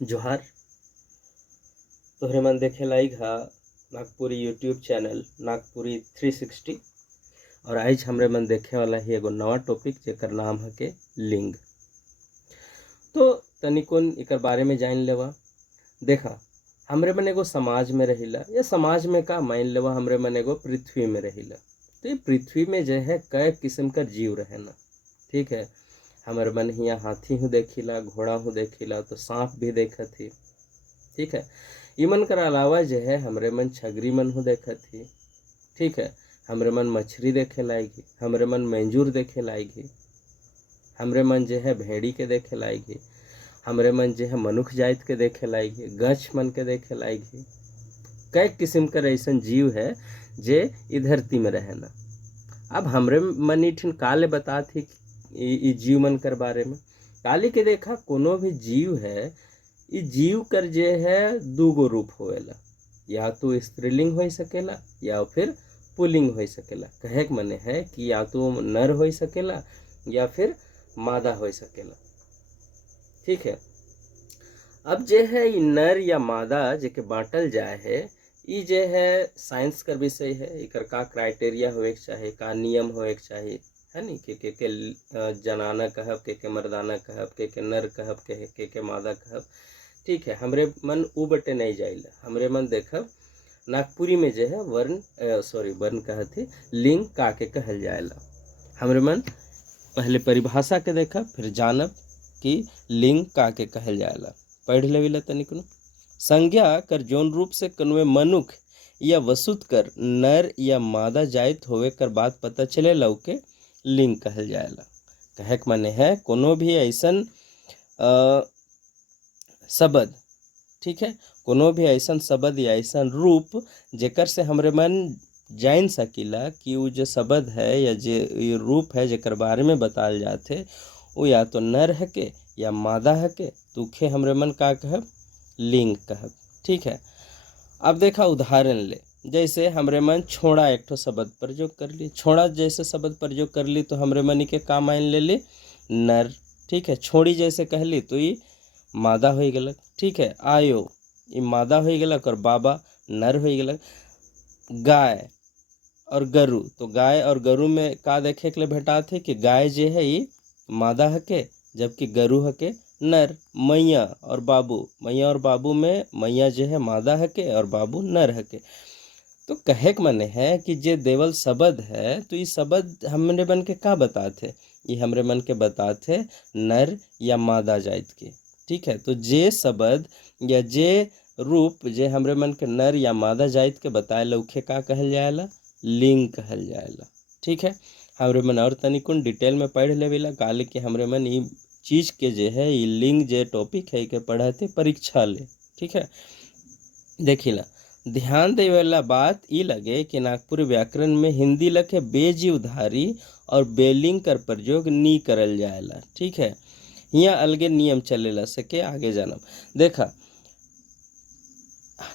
जोहार। तोहरे मन देखे लाइक हा नागपुरी यूट्यूब चैनल नागपुरी 360। और आज हमरे मन देखे वाला ही एगो नवा टॉपिक जेकर नाम है के लिंग। तो तनिकोन एकर बारे में जान लेवा। देखा, हमरे मन एगो समाज में रहिला या समाज में का मान लेवा, हमरे मन एगो पृथ्वी में रहिला। तो ये पृथ्वी में जो है कई किस्म का जीव रहेला। ठीक है, हमरे मन हिया हाथी हूँ देखिला, घोड़ा हूँ देखिला, तो सांप भी देखत ही। ठीक है, इमन कर अलावा जो है हमरे मन छगरी मन हो देखत ही। ठीक है, हमरे मन मछली देखे लाएगी, हमरे मन मेंजूर देखे लाएगी, हमरे मन जो है भेड़ी के देखे लाएगी, हमरे मन जो है मनुष्य जाति के देखे लाएगी, गछ मन के देखे लाएगी। कई किस्म का ऐसा जीव है जे ई धरती में रहना। अब हमरे मन इठिन काले बता थी ई जीव मन कर बारे में। काले के देखा कोनो भी जीव है, ई जीव कर जे है दूगो रूप होएला, या तो स्त्रीलिंग हो सकेला या फिर पुल्लिंग हो सकेला। कहे के मने है कि या तो नर हो सकेला या फिर मादा हो सकेला। ठीक है, अब जे है ई नर या मादा जेके बांटल जाए है, ई जे है साइंस का विषय है। इकर का क्राइटेरिया होए के चाहे, का नियम होए के चाहे, है नी। के जनाना कहब, के मर्दाना कहब, के नर कहब, के मादा कहब। ठीक है, हमरे मन उ बटे नहीं जाइला। हमरे मन देखब नागपुरी में जो है वर्ण कहते लिंग का के कहल जाएला। हमरे मन पहले परिभाषा के देखब, फिर जानब कि लिंग का के कहल जाएला। पढ़ लेविला तनिक। संज्ञा कर जौन रूप से कन्वे मनुख या वसुत कर नर या मादा जाइत होवे कर बात पता चले लौके लिंग कहल जाएला। कहे के माने है कोनो भी ऐसन शब्द, ठीक है, कोनो भी ऐसा शब्द या ऐसा रूप जेकर से हमरे मन जान सकीला कि वो जो शब्द है या जो ये रूप है जेकर बारे में बताल जाते वो या तो नर है के या मादा है के, तुखे हमरे मन का कहब लिंग कहब। ठीक है, अब देखा उदाहरण ले, जैसे हमरे मन छोड़ा एक ठो शब्द प्रयोग कर ली। छोड़ा जैसे शब्द प्रयोग कर ली तो हमरे मन के का मान ले ली नर। ठीक है, छोड़ी जैसे कहली तो ये मादा हो गलक। ठीक है, आयो ये मादा हो गलक और बाबा नर हो गलक। गाय और गरु, तो गाय और गरु में का देखे के लिए भेटात है कि गाय जे है ये मादा है के, जबकि गरु है के नर। मैया और बाबू में मैया जो है मादा है के और बाबू नर है के। तो कहे के मने है कि जे देवल शब्द है तो ये शब्द हमरे मन के का बताते, ये हमरे मन के बताते नर या मादा जात के। ठीक है, तो जे शब्द या जे रूप जे हमरे मन के नर या मादा जात के बताए लौखे का कहल जाएला लिंग कहल जाएला। ठीक है, हमरे मन और तनिकुन डिटेल में पढ़ लेवेला काले कि हमरे मन ये चीज के जे है ये लिंग जे टॉपिक है के पढ़ाते परीक्षा ले। ठीक है, देखिला ध्यान दे वाला बात ई लगे कि नागपुरी व्याकरण में हिंदी लखे बेजीवधारी और बेलिंग कर प्रयोग नी करल जाएला। ठीक है, यहाँ अलगे नियम चलेला सके आगे जानब। देखा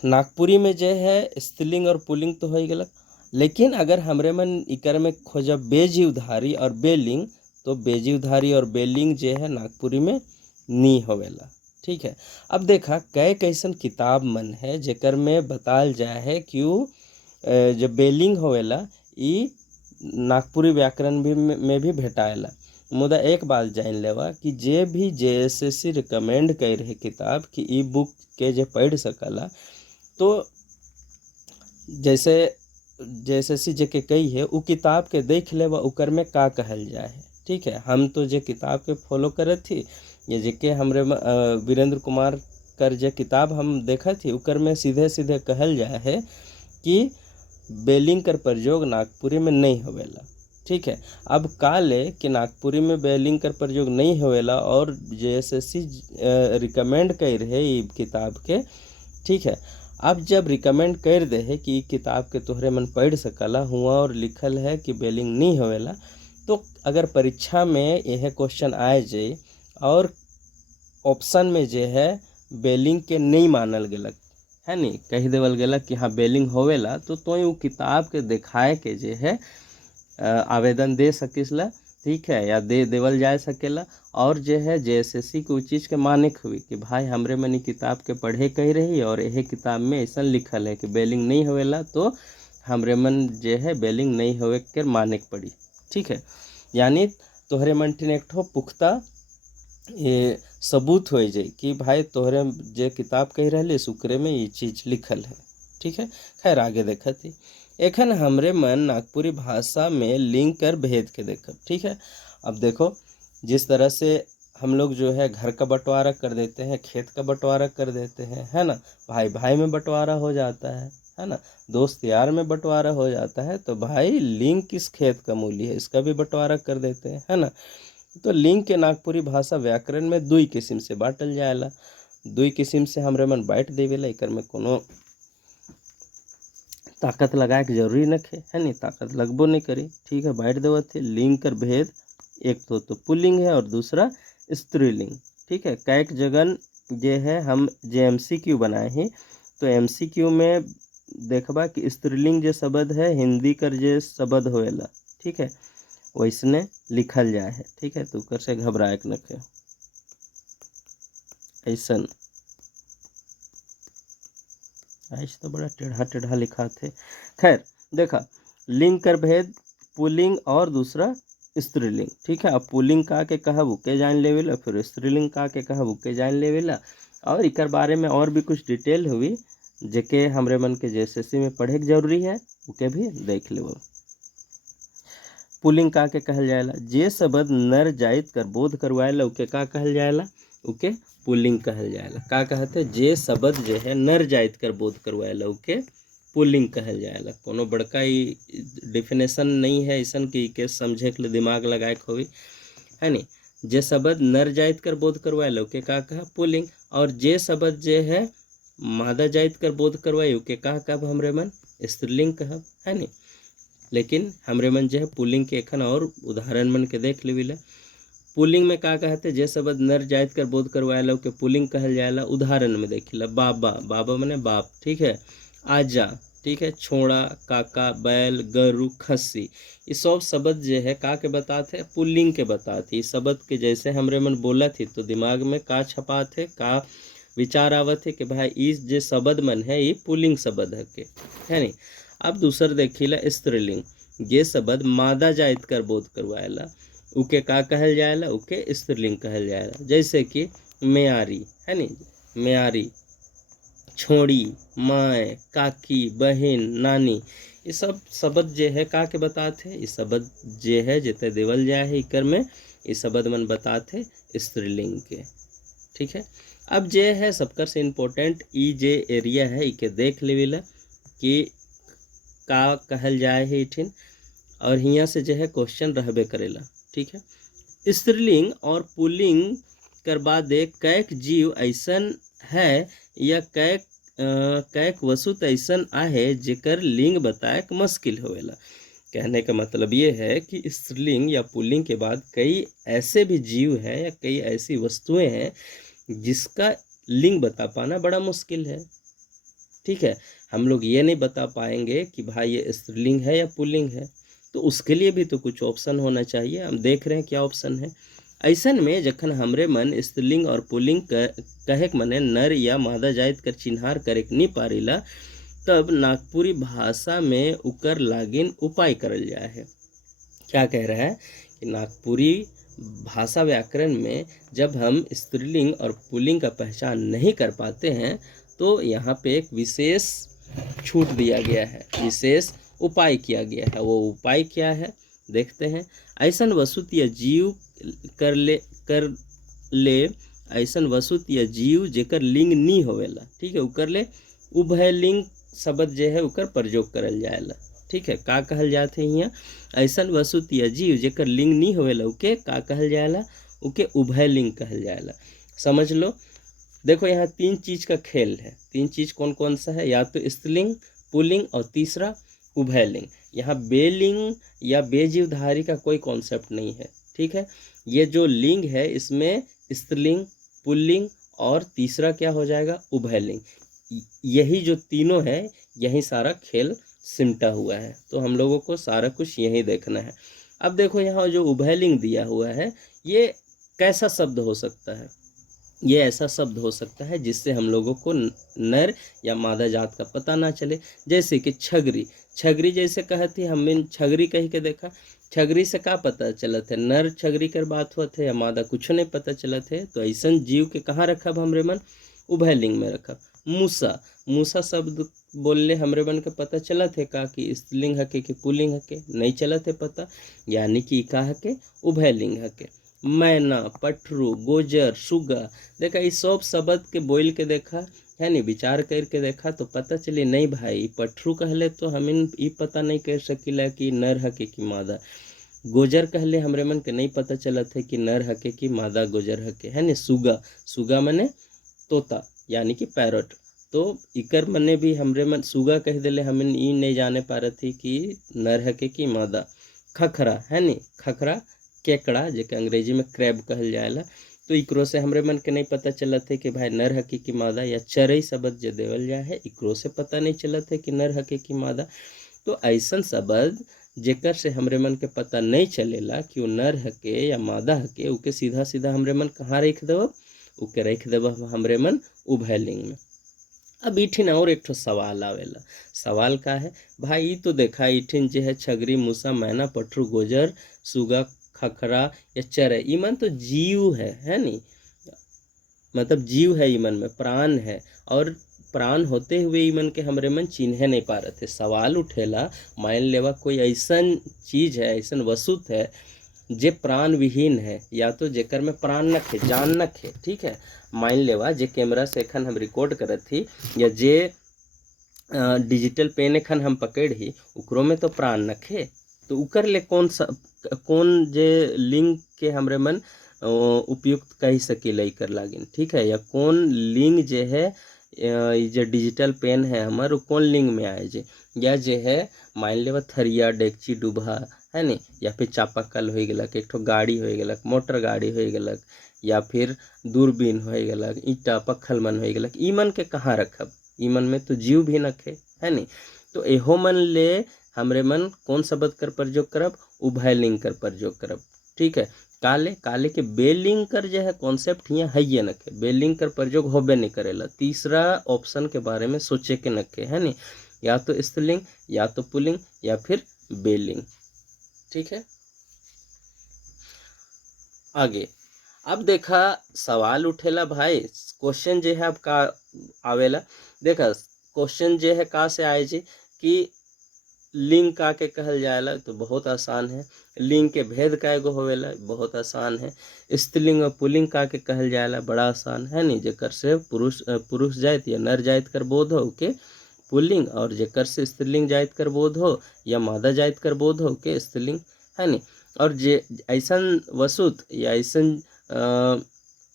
नागपुरी में जो है स्त्रीलिंग और पुल्लिंग तो हो गलक, लेकिन अगर हमरे मन इकर में खोजब बेजीवधारी और बेलिंग, तो बेजीवधारी और बेलिंग जो है नागपुरी में नी होवेला। ठीक है, अब देखा कई कैसन किताब मन है जेकर में बताल जाए है कि जो बेलिंग होवेला ई नागपुरी व्याकरण भी में भी भेटाएला। मुदा एक बात जान लेवा कि जे भी JSSC रिकमेंड कर रहे किताब कि ई बुक के जे पढ़ सकला, तो जैसे JSSC जे के कही है उ किताब के देख लेवा उकर में का कहल जाए है। ठीक है, हम तो जे किताब के फॉलो करत थी ये जेके हमरे वीरेंद्र कुमार कर जे किताब हम देखा थी उकर में सीधे सीधे कहल जाए है कि बेलिंग कर प्रयोग नागपुरी में नहीं होवेला। ठीक है, अब काले कि नागपुरी में बेलिंग कर प्रयोग नहीं होवेला और JSSC रिकमेंड कर रहे ये किताब के। ठीक है, अब जब रिकमेंड कर दे है कि किताब के तोहरे मन पढ़ सकला हुआ और लिखल है कि बेलिंग नहीं होवेला, तो अगर परीक्षा में यह क्वेश्चन आए जाए और ऑप्शन में जो है बेलिंग के नहीं मानल गलक, है नी, कही देवल गलक कि हाँ बेलिंग होवेला, तो वो किताब के दिखाए के जो है आवेदन दे सकिसला ठीक है, या दे देवल जा सकेला। और जो है JSSC को चीज़ के मानिक हुई कि भाई हमरे मनी किताब के पढ़े कही रही और यह किताब में ऐसा लिखल है कि बेलिंग नहीं होवेला, तो हमरे मन जो है बेलिंग नहीं होवे के मानिक पड़ी। ठीक है, यानी तोहरे मन ठिन एक ठो पुख्ता ये सबूत हो जाए कि भाई तोहरे जे किताब कही रही सुकरे में ये चीज़ लिखल है। ठीक है, खैर आगे देखा थी। एखन हमरे मन नागपुरी भाषा में लिंक कर भेद के देखब। ठीक है, अब देखो जिस तरह से हम लोग जो है घर का बंटवारा कर देते हैं, खेत का बंटवारा कर देते हैं, है ना, भाई भाई में बंटवारा हो जाता है ना, दोस्त यार में बंटवारा हो जाता है, तो भाई लिंक किस खेत का मूल्य है इसका भी बंटवारा कर देते हैं, है ना। तो लिंग के नागपुरी भाषा व्याकरण में दुई किस्म से बांटल जाएला। दुई किस्म से हमरे मन बांट देवेला, एकर में कोनो ताकत लगाए के जरूरी नखे, है नहीं, ताकत लगबो नहीं करी। ठीक है, बांट देवत थे। लिंग कर भेद एक तो पुल्लिंग है और दूसरा स्त्रीलिंग। ठीक है, कैक जगन ये है हम जे MCQ बनाए हैं, तो MCQ में देखबा कि स्त्रीलिंग जो शब्द है हिंदी कर जे शब्द होएला। ठीक है, वैसने लिखल जाए है। ठीक है, तो कर से घबराए के नखे ऐसन ऐसे तो बड़ा टेढ़ा टेढ़ा लिखा थे। खैर देखा, लिंग कर भेद पुल्लिंग और दूसरा स्त्रीलिंग। ठीक है, अब पुल्लिंग का के कहब उके जान लेवेला, फिर स्त्रीलिंग का के कहब उके जान लेवेला, और इकर बारे में और भी कुछ डिटेल हुई जेके हमरे मन के JSSC में पढ़े के जरूरी है, उके भी देख लेबो। पुल्लिंग का के कहल जाएला, जे शब्द नर जाइत कर बोध करवाएला उके का कहल जाएला, उके पुल्लिंग कहल जाएला। का कहते, जे शब्द जो है नर जाइत कर बोध करवाएला उके पुल्लिंग कहल जाएला। कोनो बड़का ही डिफिनेशन नहीं है ऐसन कि के समझे के लिए दिमाग लगाए के होई, है नहीं। जे शब्द नर जाइत कर बोध करवाएला उके का कहा पुल्लिंग, और जे शब्द जे है मादा जाइत कर बोध करवाए उके का कहब हमरे मन स्त्रीलिंग कहब, है नहीं। लेकिन हमरे मन जो है पुल्लिंग के एखन और उदाहरण मन के देख लेविला। पुल्लिंग में का कहते, जे शब्द नर जाइत कर बोध करवाएला के पुल्लिंग कहल जाएला। उदाहरण में देखिला, बाबा, बाबा मने बाप। ठीक है, आजा, ठीक है, छोड़ा, काका, बैल, गरु, खस्सी, ये सब शब्द जो है का के बताते, पुल्लिंग के बताते। इस शब्द के जैसे हमरे मन बोला थी तो दिमाग में का छपा थे, का विचार आवत है कि भाई इस जे शब्द मन है ये पुल्लिंग शब्द है नहीं। अब दूसर देखिला स्त्रीलिंग, जे शब्द मादा जाइत कर बोध करवाएला उके का कहल जाएला, उके स्त्रीलिंग कहल जाएला। जैसे कि म्यारी, है नहीं, म्यारी, छोड़ी, माए, काकी, बहन, नानी, ये सब शब्द जे है का के बताते, ये शब्द जे है जिते देवल जाए है इकर में ये शब्द मन बताते स्त्रीलिंग के। ठीक है, अब जे है सबकर से इम्पोर्टेंट ई जे एरिया है इके देख लेविला कि का कहल जाए है इठिन, और हियाँ से जो है क्वेश्चन रहबे करेला। ठीक है, स्त्रीलिंग और पुल्लिंग कर बाद कैक जीव ऐसन है या कैक वस्तु ऐसन आहे जेकर लिंग बताए मुश्किल होवेला। कहने का मतलब ये है कि स्त्रीलिंग या पुल्लिंग के बाद कई ऐसे भी जीव हैं या कई ऐसी वस्तुएं हैं जिसका लिंग बता पाना बड़ा मुश्किल है। ठीक है, हम लोग ये नहीं बता पाएंगे कि भाई ये स्त्रीलिंग है या पुल्लिंग है, तो उसके लिए भी तो कुछ ऑप्शन होना चाहिए। हम देख रहे हैं क्या ऑप्शन है। ऐसन में जखन हमरे मन स्त्रीलिंग और पुल्लिंग कहे के मने नर या मादा जाइत कर चिन्हार करे के नहीं पारिला, तब नागपुरी भाषा में उकर लागिन उपाय करल जाए है। क्या कह रहा है कि नागपुरी भाषा व्याकरण में जब हम स्त्रीलिंग और पुल्लिंग का पहचान नहीं कर पाते हैं तो यहाँ पे एक विशेष छूट दिया गया है, विशेष उपाय किया गया है। वो उपाय क्या है देखते हैं। ऐसन वस्तु या जीव कर ले ऐसन वस्तु या जीव जेकर लिंग नहीं होवेला, ठीक है, उकर ले उभयलिंग शब्द जे है उकर प्रयोग करल जाएला। ठीक है, का कहल जाते हियाँ ऐसन वस्तु या जीव जेकर लिंग नहीं होवेला उके का कहल जाएला, उके उभयलिंग कहल जाएला। समझ लो, देखो यहाँ तीन चीज का खेल है। तीन चीज कौन कौन सा है, या तो स्त्रीलिंग, पुल्लिंग और तीसरा उभयलिंग। यहाँ बेलिंग या बेजीवधारी का कोई कॉन्सेप्ट नहीं है। ठीक है, ये जो लिंग है इसमें स्त्रीलिंग, पुल्लिंग और तीसरा क्या हो जाएगा उभयलिंग। यही जो तीनों है यही सारा खेल सिमटा हुआ है, तो हम लोगों को सारा कुछ यही देखना है। अब देखो यहाँ जो उभयलिंग दिया हुआ है, ये कैसा शब्द हो सकता है? ये ऐसा शब्द हो सकता है जिससे हम लोगों को नर या मादा जात का पता ना चले। जैसे कि छगरी, छगरी जैसे कहती, हमने छगरी कह के देखा, छगरी से का पता चलत है? नर छगरी कर बात होत है या मादा, कुछ नहीं पता चलत है। तो ऐसा जीव के कहाँ रखब हमरे मन? उभयलिंग में रखब। मूसा, मूसा शब्द बोलले हमरे मन के पता चलत है का कि स्त्रीलिंग हके कि पुल्लिंग हके? नहीं चलत है पता, यानी कि का हके? उभयलिंग हके। मैना, पटरू, गोजर, सुगा, देखा इस सब शब्द के बोल के देखा है नहीं, विचार करके देखा तो पता चले नहीं भाई, पटरू कहले तो हमें ये पता नहीं कर सकीला कि नर हके कि मादा। गोजर कहले हमरे मन के नहीं पता चलत है कि नर हके कि मादा गोजर हके, है नहीं। सुगा, सुगा मने तोता यानी कि पैरट, तो इकर मने भी हमरे मन सुगा कह दिले, हमें ई नहीं जाने पा रही थी कि नर हके कि मादा। खखरा है नहीं, खखरा केकड़ा जेके अंग्रेजी में क्रैब कहल जाएला, तो इकरो से हमरे मन के नहीं पता चलत है कि भाई नर हके कि मादा। या चरई शब्द जो देवल जाए है, इकरो से पता नहीं चलत है कि नर हके कि मादा। तो ऐसन शब्द जेकर से हमरे मन के पता नहीं चलेला कि वो नर हके या मादा हके, उके सीधा सीधा हमरे मन कहाँ रख देव? उके रख देव हमरे मन उभयलिंग में। अब इठिन और एक ठो सवाल आवेला। सवाल का है भाई? तो देखा इठिन जो है छगरी, मूसा, मैना, पटरू, गोजर, सुगा, खखरा या चरे, ईमन तो जीव है नहीं, मतलब जीव है, ईमन में प्राण है, और प्राण होते हुए ईमन के हमरे मन चिन्हे नहीं पा रहे थे। सवाल उठेला, मान लेवा कोई ऐसन चीज है, ऐसन वस्तु है जे प्राण विहीन है, या तो जेकर में प्राण न खे, जान न खे, ठीक है। मान लेवा जे कैमरा से एखन हम रिकॉर्ड करत थी, या जे डिजिटल पेन एखन हम पकड़ ही, उकरो में तो प्राण न खे, तो उकर ले कौन जे लिंग के हमरे मन उपयुक्त कह सकीला कर लागिन, ठीक है। या कौन लिंग जे है, जो डिजिटल पेन है हमार, वो कौन लिंग में आए जे? या जे है मान लेवा थरिया, डेगची, डूबा है नहीं, या फिर चापाकल हो गलक, एक ठो गाड़ी हो गलक, मोटर गाड़ी हो गलक, या फिर दूरबीन हो गलक, ईटा पत्थल मन हो गलक, ई मन के कहाँ रखब? ई मन में तो जीव भी न खे, है नहीं। तो एहो मन ले हमरे मन कौन शब्द कर प्रयोग करब? उभयलिंग कर प्रयोग करब, ठीक है। काले, काले के बेलिंग कर जो है कॉन्सेप्ट यहाँ है ये नखे, बेलिंग कर प्रयोग होबे नहीं करेला। तीसरा ऑप्शन के बारे में सोचे के नखे, है नहीं, या तो स्त्रीलिंग, या तो पुल्लिंग, या फिर बेलिंग, ठीक है। आगे अब देखा सवाल उठेला भाई, क्वेश्चन जो है अब का आवेला, देखा क्वेश्चन जो है का से आए जी कि लिंग का के कहल जाएला, तो बहुत आसान है। लिंग के भेद का एगो होवेला, बहुत आसान है। स्त्रीलिंग और पुल्लिंग का के कहल जाएला, बड़ा आसान है नहीं। जेकर से पुरुष जाइत या नर जाइत कर बोध हो के पुल्लिंग, और जेकर से स्त्रीलिंग जाइत कर बोध हो या मादा जाइत कर बोध हो के स्त्रीलिंग, है नहीं। और जे ऐसन वसुत या ऐसन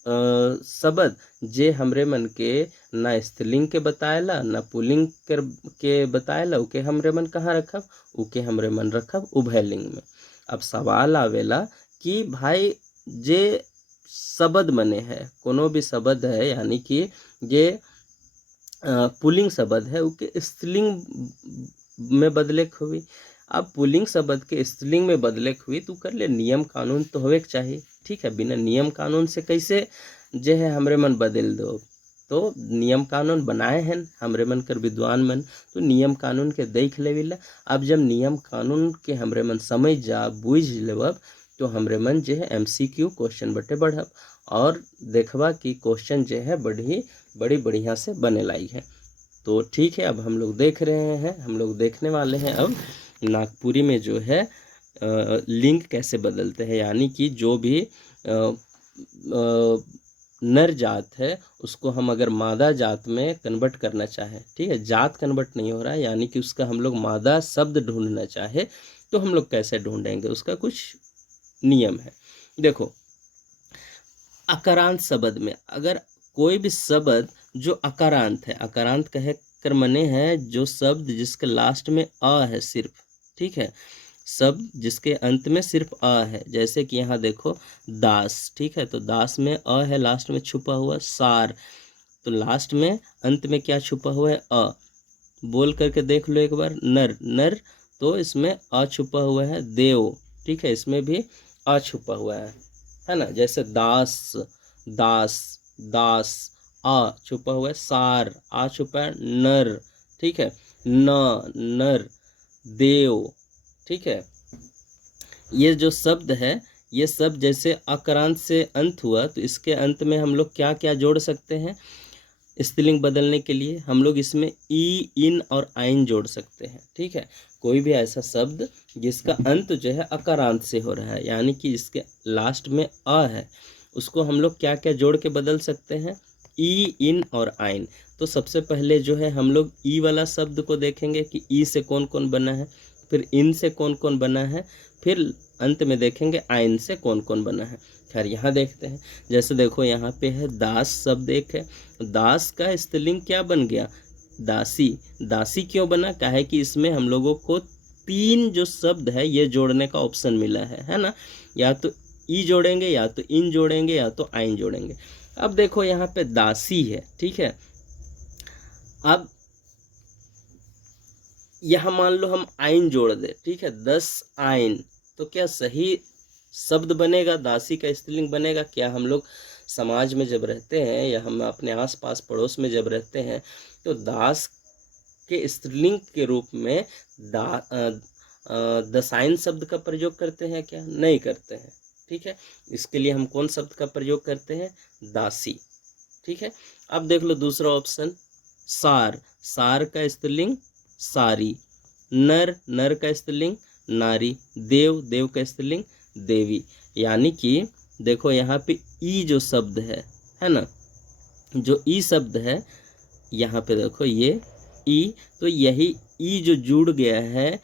शब्द जे हमरे मन के ना स्त्रीलिंग के बताएला ना पुल्लिंग के बताएला, उके हमरे मन कहाँ रखब? उके हमरे मन रखब उभयलिंग में। अब सवाल आवेला कि भाई जे शब्द मने है, कोनो भी शब्द है, यानी कि जे पुल्लिंग शब्द है, उके स्त्रीलिंग में बदले हुई। अब पुल्लिंग शब्द के स्त्रीलिंग में बदले हुई तो कर ले नियम कानून तो होवे के चाहिए, ठीक है। बिना नियम कानून से कैसे जे है हमरे मन बदल दो? तो नियम कानून बनाए हैं हमरे मन कर विद्वान मन, तो नियम कानून के देख लेविला। अब जब नियम कानून के हमरे मन समझ जा, बुझ लेवब, तो हमरे मन जो है MCQ क्वेश्चन बटे बढ़ब, और देखबा कि क्वेश्चन जो है बड़ी बढ़िया से बने लाई है। तो ठीक है, अब हम लोग देख रहे हैं, हम लोग देखने वाले हैं अब नागपुरी में जो है लिंग कैसे बदलते हैं, यानी कि जो भी नर जात है उसको हम अगर मादा जात में कन्वर्ट करना चाहे, ठीक है, जात कन्वर्ट नहीं हो रहा है, यानी कि उसका हम लोग मादा शब्द ढूंढना चाहे, तो हम लोग कैसे ढूंढेंगे? उसका कुछ नियम है। देखो, अकारांत शब्द में अगर कोई भी शब्द जो अकारांत है, अकारांत कहे कर मने है जो शब्द जिसके लास्ट में अ है सिर्फ, ठीक है, शब्द जिसके अंत में सिर्फ अ है। जैसे कि यहाँ देखो दास, ठीक है, तो दास में अ है लास्ट में छुपा हुआ। सार, तो लास्ट में अंत में क्या छुपा हुआ है? अ। बोल करके देख लो एक बार। नर, नर तो इसमें अ छुपा हुआ है। देव, ठीक है, इसमें भी आ छुपा हुआ है ना। जैसे दास, दास, दास, आ छुपा हुआ है। सार, आ छुपा है। नर, ठीक है, न, नर। देव, ठीक है। ये जो शब्द है, ये सब जैसे अकरांत से अंत हुआ, तो इसके अंत में हम लोग क्या क्या जोड़ सकते हैं स्त्रीलिंग बदलने के लिए? हम लोग इसमें ई, इन और आइन जोड़ सकते हैं, ठीक है। कोई भी ऐसा शब्द जिसका अंत जो है अकारांत से हो रहा है, यानी कि इसके लास्ट में अ है, उसको हम लोग क्या क्या जोड़ के बदल सकते हैं? ई, इन और आइन। तो सबसे पहले जो है हम लोग ई वाला शब्द को देखेंगे कि ई से कौन कौन बना है, फिर इन से कौन कौन बना है, फिर अंत में देखेंगे आइन से कौन कौन बना है। खैर यहाँ देखते हैं, जैसे देखो यहाँ पे है दास शब्द एक है। दास का स्त्रीलिंग क्या बन गया? दासी। दासी क्यों बना? क्या है कि इसमें हम लोगों को तीन जो शब्द है ये जोड़ने का ऑप्शन मिला है ना। या तो ई जोड़ेंगे, या तो इन जोड़ेंगे, या तो आइन जोड़ेंगे। अब देखो यहाँ पे दासी है, ठीक है। अब यहाँ मान लो हम आइन जोड़ दे, ठीक है, 10 आइन, तो क्या सही शब्द बनेगा? दासी का स्त्रीलिंग बनेगा क्या? हम लोग समाज में जब रहते हैं या हम अपने आसपास पड़ोस में जब रहते हैं, तो दास के स्त्रीलिंग के रूप में दसाइन शब्द का प्रयोग करते हैं क्या? नहीं करते हैं, ठीक है। इसके लिए हम कौन शब्द का प्रयोग करते हैं? दासी, ठीक है। अब देख लो दूसरा ऑप्शन, सार। सार का स्त्रीलिंग सारी। नर, नर का स्त्रीलिंग नारी। देव, देव का स्त्रीलिंग देवी। यानी कि देखो यहाँ पे ई जो शब्द है ना, जो ई शब्द है, यहाँ पे देखो ये ई, तो यही ई जो जुड़ गया है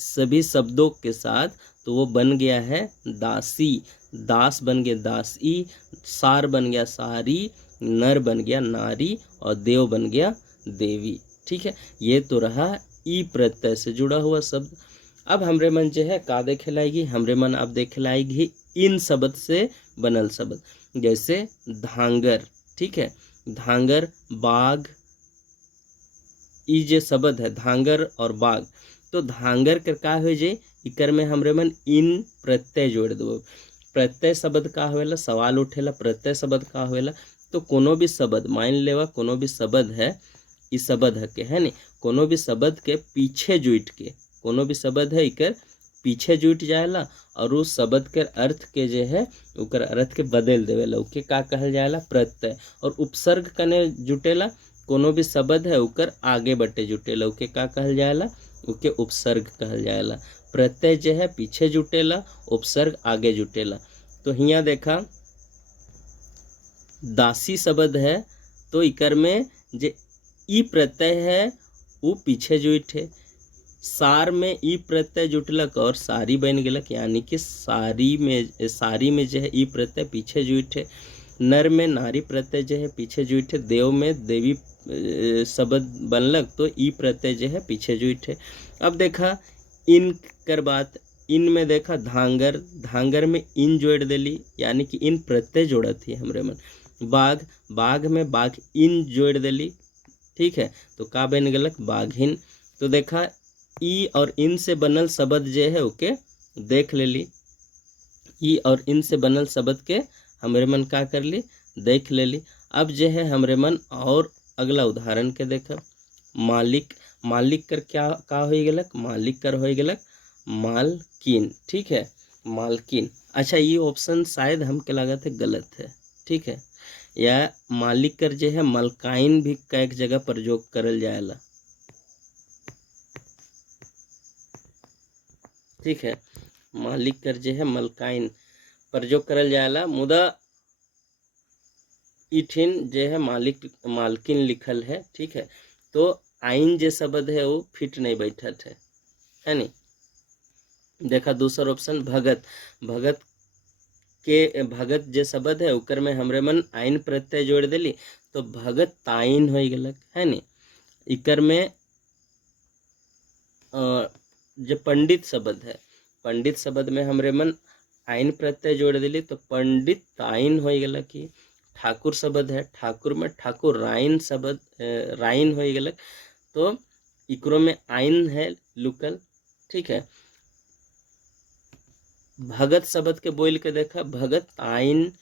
सभी शब्दों के साथ, तो वो बन गया है दासी। दास बन गया दासी, सार बन गया सारी, नर बन गया नारी, और देव बन गया देवी, ठीक है। ये तो रहा ई प्रत्यय से जुड़ा हुआ शब्द। अब हमरे मन जो है का देखे लाएगी? हमरे मन अब देखे लाएगी इन शब्द से बनल शब्द। जैसे धांगर, ठीक है, धांगर, बाघ। ई जे शब्द है धांगर और बाघ, तो धांगर कर का हो जाए? इकर में हमरे मन इन प्रत्यय जोड़ दो। प्रत्यय शब्द का होवेला? सवाल उठेला प्रत्यय शब्द का होवेला। तो कोनो भी शब्द मान लेवा, कोनो भी शब्द है, इस शब्द है के है नी, कोनो भी शब्द के पीछे जुट के, कोनो भी शब्द है इकर पीछे जुट जाएला, और उस शब्द के अर्थ के जो है उकर अर्थ के बदल देवेला, उके का कहल जाएला? प्रत्यय। और उपसर्ग कने जुटेला, कोनो भी शब्द है उकर आगे बटे जुटेला, उके का कहल जाएला? उके उपसर्ग कहल जाएला। प्रत्यय जो है पीछे जुटेला, उपसर्ग आगे जुटेला। तो हियाँ देखा दासी शब्द है, तो इकर में जे ई प्रत्यय है वो पीछे जुटे। सार में ई प्रत्यय जुटलक और सारी बन गेलक, यानी कि सारी में जो है ई प्रत्यय पीछे जुटे। नर में नारी प्रत्यय जो है पीछे जुटे। देव में देवी शब्द बनलक, तो ई प्रत्यय जो है पीछे जुटे। अब देखा इन कर बात, इन में देखा धांगर, धांगर में इन जोड़ देली, यानी कि इन प्रत्यय जोड़त थी हमरे मन। बाघ, बाघ में बाघ इन जोड़ देली, ठीक है, तो का बन गलक? बाघिन। तो देखा ई और इन से बनल शब्द जो है ओके देख लेली, ई और इन से बनल शब्द के हमरे मन का कर ली? देख लेली। अब जो है हमरे मन और अगला उदाहरण के देखा, मालिक। मालिक कर क्या का हो गलक? मालिक कर हो गलक मालकिन, ठीक है, मालकिन। अच्छा, ये ऑप्शन शायद हमके लागत है गलत है, ठीक है। या मालिक कर जो है मलकाइन भी कई जगह प्रयोग करल जाएला, ठीक है। मालिक कर जो है मलकाइन प्रयोग करल जाएला, मुदा इठिन जो है मालिक मालकिन लिखल है, ठीक है। तो आइन जो शब्द है वो फिट नहीं बैठत है नी। देखा दूसरा ऑप्शन भगत। भगत के भगत जे शब्द है उकर में हमरे मन आइन प्रत्यय जोड़ देली, तो भगत ताइन हो गलक, है नी। इकर में जो पंडित शब्द है, पंडित शब्द में हमरे मन आइन प्रत्यय जोड़ दिली, तो पंडित ताइन हो गलक कि। ठाकुर शब्द है, ठाकुर में ठाकुर राइन शब्द राइन हो गलक, तो इकरो में आइन है लुकल, ठीक है। भगत शब्द के बोल के देखा, भगत आइन,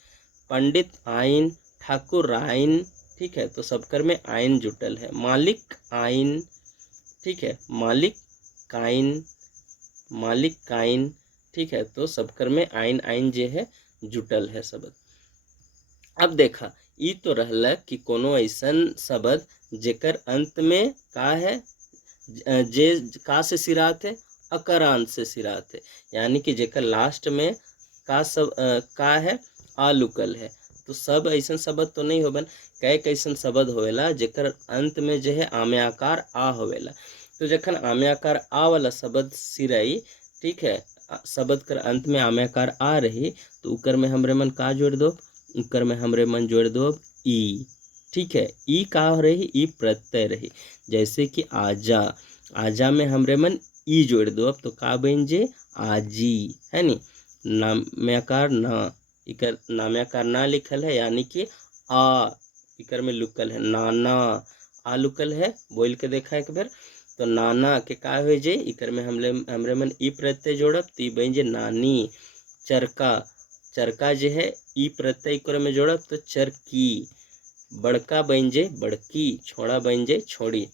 पंडित आइन, ठाकुर आइन, ठीक है, तो सबकर में आइन जुटल है। मालिक आइन, ठीक है, मालिक काइन, मालिक काइन, ठीक है, तो सबकर में आइन आइन जे है जुटल है शब्द। अब देखा ई तो रहला कि कोनो ऐसन शब्द जेकर अंत में का है, जे का से सिरात है, अकरांत से सिरात है, यानी कि जेकर लास्ट में का सब का है, आलुकल है। तो सब ऐसन शब्द तो नहीं होबन, कई कैसन शब्द होवेला जेकर अंत में जो है आमे आकार आ होवेला। तो जखन आमे आकार आ वाला शब्द सिराई, ठीक है, शब्द कर अंत में आमे आकार आ रही, तो उकर में हमरे मन का जोड़ दो, उकर में हमरे मन जोड़ दो ई, ठीक है। ई का रही, ई प्रत्यय रही। जैसे कि आजा, आजा में हमरे मन ई जोड़ दो, अब तो का बन जे आजी, है नी। नाम्याकार ना, इकर नाम्याकार ना लिखल है, यानी कि आ इकर में लुकल है, नाना आ लुकल है। बोल के देखा एक बार, तो नाना के का हो जे, इकर में हमरे मन ई प्रत्यय जोड़ब, तो ई बन जे नानी। चरका, चरका जे है ई प्रत्यय इकर में जोड़ब, तो चरकी। बड़का बन जे बड़की, छोड़ा बन जे छोड़ी।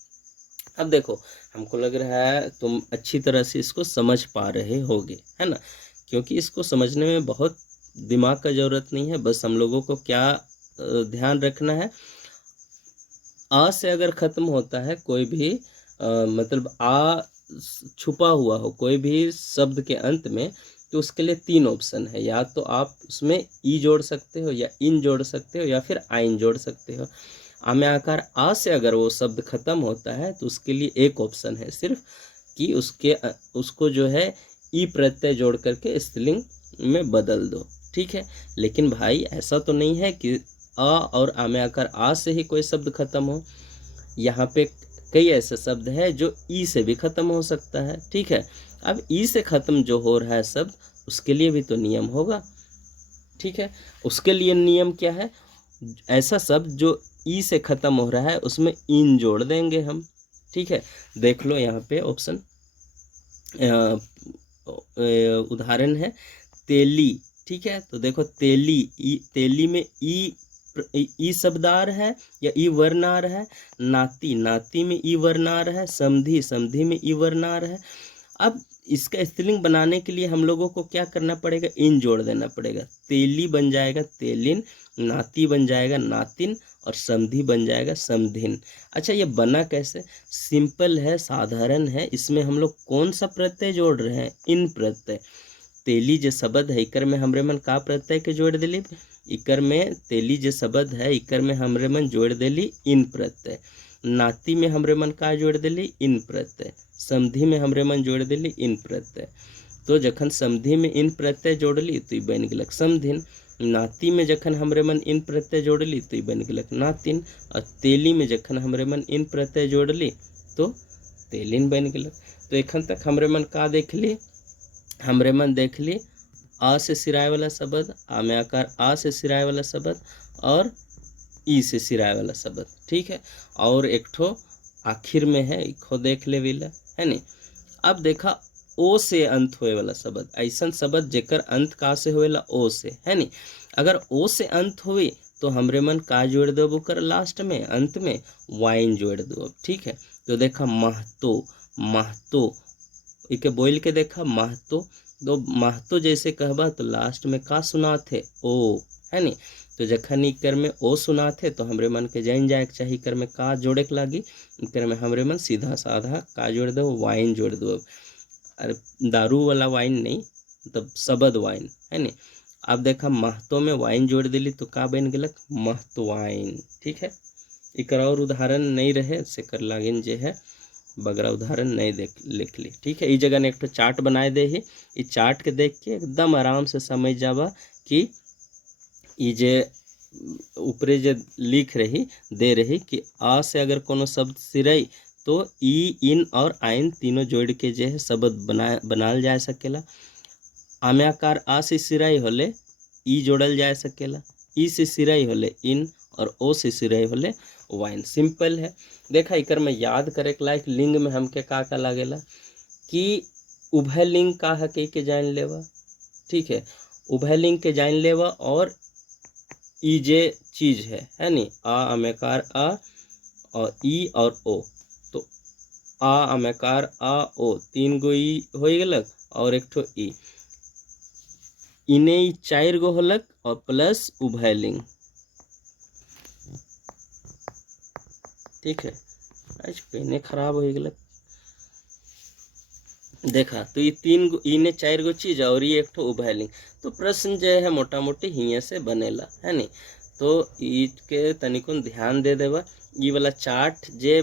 अब देखो, हमको लग रहा है तुम अच्छी तरह से इसको समझ पा रहे होगे, है ना, क्योंकि इसको समझने में बहुत दिमाग का जरूरत नहीं है। बस हम लोगों को क्या ध्यान रखना है, आ से अगर खत्म होता है कोई भी मतलब आ छुपा हुआ हो कोई भी शब्द के अंत में, तो उसके लिए तीन ऑप्शन है, या तो आप उसमें ई जोड़ सकते हो, या इन जोड़ सकते हो, या फिर आइन जोड़ सकते हो। आमे आकार आ से अगर वो शब्द खत्म होता है, तो उसके लिए एक ऑप्शन है सिर्फ कि उसको जो है ई प्रत्यय जोड़ करके स्त्रीलिंग में बदल दो, ठीक है। लेकिन भाई ऐसा तो नहीं है कि आ और आमे आकार आ से ही कोई शब्द खत्म हो। यहाँ पे कई ऐसे शब्द है जो ई से भी खत्म हो सकता है, ठीक है। अब ई से खत्म जो हो रहा है शब्द, उसके लिए भी तो नियम होगा, ठीक है। उसके लिए नियम क्या है, ऐसा शब्द जो ई से खत्म हो रहा है उसमें इन जोड़ देंगे हम, ठीक है। देख लो यहाँ पे ऑप्शन, उदाहरण है तेली, ठीक है। तो देखो तेली, तेली में ई शब्द आ रहा है या ई वर्ण आ रहा है। नाती, नाती में ई वर्ण आ रहा है। समधी, समधी में ई वर्ण आ रहा है। अब इसका स्त्रीलिंग बनाने के लिए हम लोगों को क्या करना पड़ेगा, इन जोड़ देना पड़ेगा। तेली बन जाएगा तेलिन, नाती बन जाएगा नातिन, और समधी बन जाएगा समधिन। अच्छा, ये बना कैसे, सिंपल है, साधारण है। इसमें हम लोग कौन सा प्रत्यय जोड़ रहे हैं, इन प्रत्यय। तेली जो शब्द है इकर में हमरे मन का प्रत्यय के जोड़ दिली, इकर में तेली जो शब्द है इकर में हमरे मन जोड़ दिली इन प्रत्यय। नाती में हमरे मन का जोड़ दिली, इन प्रत्यय। समधी में हमरे मन जोड़ दिली, इन प्रत्यय। तो जखन समधी में इन प्रत्यय जोड़ली तो बन गलक समधिन। नाती में जखन हमरे मन इन प्रत्यय जोड़ली तो बन गलक नातिन। और तेली में जखन हमरे मन इन प्रत्यय जोड़ली तो तेलिन बन गलक। तो एखन तक हमरे मन का देख ली, हमरे मन देख ली आ से सिराए वाला शब्द, आमे आकार आ से सिराए वाला शब्द, और ई से सिराए वाला शब्द, ठीक है। और एक ठो आखिर में है, खो देख ले विला, है नी। अब देखा ओ से अंत होए वाला शब्द, ऐसा शब्द जेकर अंत का से होएला, ओ से, है नी। अगर ओ से अंत हुई तो हमरे मन का जोड़ दो कर लास्ट में, अंत में वाइन जोड़ दो, ठीक है। तो देखा महतो, महतो इके बोल के देखा महतो, तो महतो जैसे कहबा तो लास्ट में का सुना थे, ओ, है नी। तो जखन इकर में ओ सुना थे तो हमरे मन के जान जाए के चाहिए इकर में का जोड़े के लागी, इकर में हमरे मन सीधा साधा का जोड़ दो, वाइन जोड़ दो। अरे दारू वाला वाइन नहीं, मतलब शब्द वाइन, है नी। अब देखा महतो में वाइन जोड़ दिली तो का बन गलक, महतो वाइन, ठीक है। इकर और उदाहरण नहीं रहे से कर लागिन जे है बगरा उदाहरण नहीं देख लिख ली, ठीक है। इस जगह ने एक तो चार्ट बनाए दे ही, इस चार्ट के देख के एकदम आराम से समझ जावा कि ये जे ऊपरे जे लिख रही दे रही कि आ से अगर कोनो शब्द सिरई तो ई, इन और आइन तीनों जोड़ के जे है शब्द बनाल जा सकेला। आमे आकार आ से सिराई होले ई जोड़ल जा सकेला, ई से सिराई होले इन, और ओ से सिराई होले वाइन। सिंपल है। देखा इकर में याद करे के लायक लिंग में हमके का लागेला कि उभय लिंग का है के जान लेवा, ठीक है। उभय लिंग के जान लेवा और ई जे चीज है नी, आ अमेकार आ और ई और ओ, तो आ अमेकार आ ओ तीन गो ई हो गलक और एक ठो ई, इने ई चार गो होलक और प्लस उभय लिंग, ठीक है। आज पेने खराब हो गलक, देखा तो ये तीन गो इने चार गो चीज और ये एक ठो उभय लिंग, तो प्रश्न जो है मोटा मोटी हिये से बनेला है नी। तो इसके तनिकुन ध्यान दे देवा, ये वाला चार्ट जे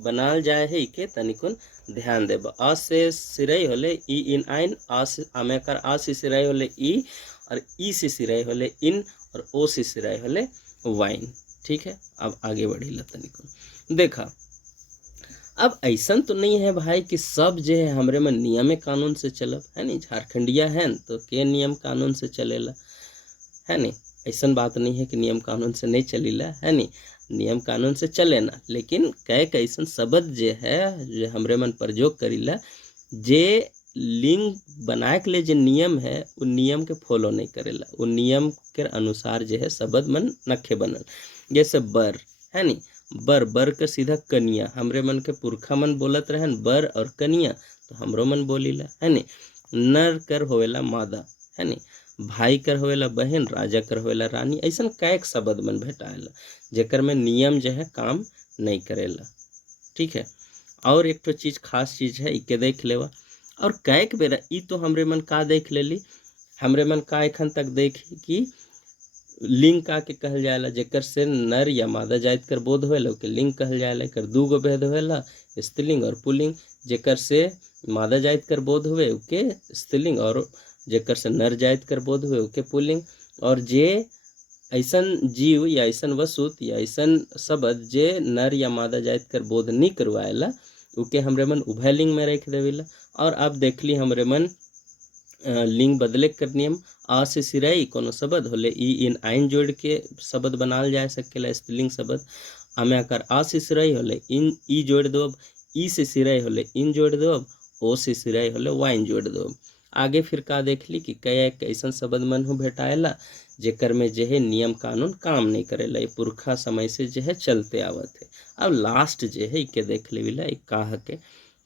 बनाल जाए है इके तनिकुन ध्यान देवा। आ से सिराई होले ई इन आइन, आ से आमेकर आ से सिराई होले ई, और ई से सिराई होले इन, और ओ से सिराई होले वाइन, ठीक है। अब आगे बढ़ी तनिकुन देखा। अब ऐसा तो नहीं है भाई कि सब जो है हमरे में नियम कानून से चलब है नी, झारखंडिया है न तो के नियम कानून से चलेला है नी, ऐसा बात नहीं है कि नियम कानून से नहीं चलेला है नी, नियम कानून से चले ना, लेकिन कई कैसन शब्द जे है जो हमरे मन प्रयोग करीला, जे लिंग बनाए के लिए जो नियम है वो नियम के फॉलो नहीं करेला, वो नियम के अनुसार जो है शब्द मन नखे बनल। जैसे बर है नी, बर बर का सीधा कनिया, हमरे मन के पुरखा मन बोलत रहन बर और कनिया, तो हमरो मन बोलीला है नी। नर कर होवेला मादा है नी, भाई कर होवेला बहन, राजा कर होवेला रानी, ऐसा कैक शब्द मन भेटाएला जेकर में नियम जो है काम नहीं करेला, ठीक है। और एक तो चीज खास चीज है इके देख लेवा, और कैक बेरा ई तो हमरे मन का देख लेली, हमरे मन का एखन तक देखी कि लिंग का के कहल जाएला, जेकर से नर या मादा जाइत कर बोध होएला ओके लिंग कहल जाएला। एकर दू गो भेद होएला, स्त्रीलिंग और पुल्लिंग, जेकर से मादा जाइत कर बोध हुए ओके स्त्रीलिंग, और जेकर से नर जाइत कर बोध हुए ओके पुल्लिंग। और जे ऐसन जीव या ऐसन वस्तु या ऐसन शब्द जे नर या मादा जाइत कर बोध नहीं करवाएला ओके हमरे मन उभय लिंग में रख देवेला। और अब देख ली हमरे मन लिंग बदले कर नियम, आ से सिराई कोनो शब्द होले ई इन आइन जोड़ के शब्द बनाल जा सकेला स्त्रीलिंग शब्द, आमे आकर आ से सिराई होले इन ई जोड़ दो, ई से सिराई होले इन जोड़ दो, ओ से सिराई होले वाइन जोड़ दो। आगे फिर का देख ली कि कई कैसन शब्द मन हो भेटाएला जेकर में जो है नियम कानून काम नहीं करेला, ये पुरखा समय से जो है चलते आवत है। अब लास्ट जो है इके देख लेविला एक काह के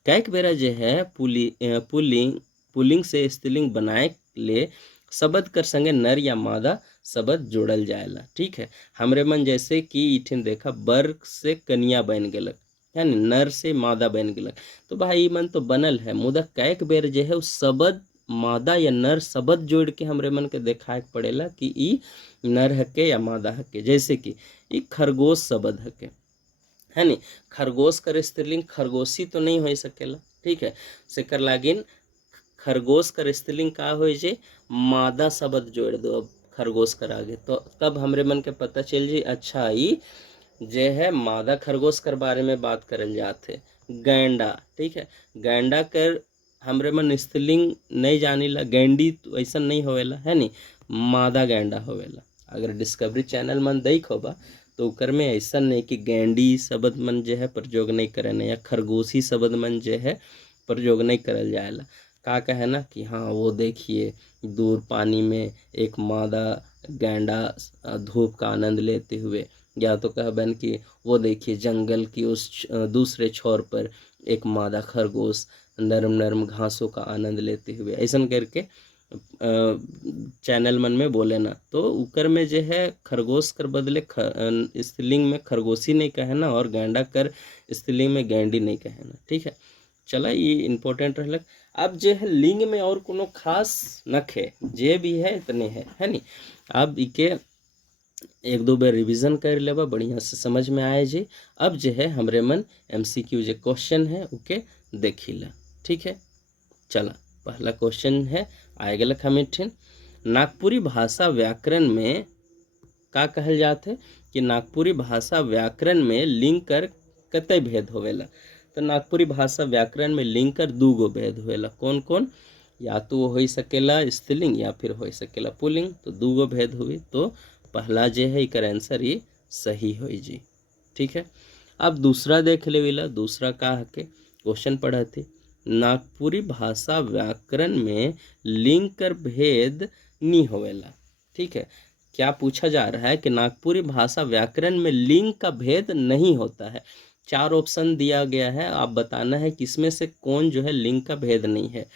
कैक बेरा जो है पुल्लिंग से स्त्रीलिंग बनाए ले शब्द कर संगे नर या मादा शब्द जोड़ल जाएला, ठीक है। हमरे मन जैसे कि इठिन देखा बर से कन्या बन गेलक यानी नर से मादा बन गेलक, तो भाई मन तो बनल है, मुदा कैक बेर जो है उस शब्द मादा या नर शब्द जोड़ के हमरे मन के देखाए पड़ेला कि ई नर हके या मादा हके। जैसे कि ई खरगोश शब्द हके है नी, खरगोश कर स्त्रीलिंग खरगोशी तो नहीं हो सकेला, ठीक है। सेकर लागिन खरगोश कर स्त्रीलिंग का हो जे मादा शब्द जोड़ दो अब खरगोश कर आगे, तो तब हमरे मन के पता चल जी अच्छा ई जे है मादा खरगोश कर बारे में बात करल जाते। गैंडा, ठीक है, गैंडा कर हमरे मन स्त्रीलिंग नहीं जानीला, गैंडी तो ऐसा नहीं होवेला है नी, मादा गैंडा होवेला। अगर डिस्कवरी चैनल मन देख होबा तो उकर में ऐसा नहीं कि गैंडी शब्द मन जो है प्रयोग नहीं करे या खरगोशी शब्द मन जो है प्रयोग नहीं करल जाएला। का कहे ना कि हाँ वो देखिए दूर पानी में एक मादा गैंडा धूप का आनंद लेते हुए, या तो कहबन कि वो देखिए जंगल की उस दूसरे छोर पर एक मादा खरगोश नरम नरम घासों का आनंद लेते हुए, ऐसा करके चैनल मन में बोले ना, तो उकर में जो है खरगोश कर बदले स्त्रीलिंग में खरगोशी नहीं कहना और गैंडा कर स्त्रीलिंग में गैंडी नहीं कहना, ठीक है। चला ये इम्पोर्टेंट रहलक। अब जो है लिंग में और कोनो खास नखे जे भी है इतने है नी। अब इके एक दो बार रिवीजन कर लेबा बढ़िया से समझ में आए जी। अब जो है हमरे मन MCQ जो क्वेश्चन है उके देखिला, ठीक है। चला पहला क्वेश्चन है आए गलक हमें नागपुरी भाषा व्याकरण में का कहल जाते कि नागपुरी भाषा व्याकरण में लिंग कर कतई भेद होवेला। तो नागपुरी भाषा व्याकरण में लिंग कर दू गो भेद होवेला, कौन कौन, या तो वो हो सकेला स्त्रीलिंग या फिर हो सकेला पुल्लिंग, तो दू गो भेद हुई, तो पहला जो है इकर आंसर ये सही हो जी, ठीक है। अब दूसरा देख लेविला, दूसरा का हके क्वेश्चन पढ़ते नागपुरी भाषा व्याकरण में लिंग कर भेद नहीं होवेला। ठीक है, क्या पूछा जा रहा है कि नागपुरी भाषा व्याकरण में लिंग का भेद नहीं होता है। 4 ऑप्शन दिया गया है, आप बताना है किसमें से कौन जो है लिंग का भेद नहीं है।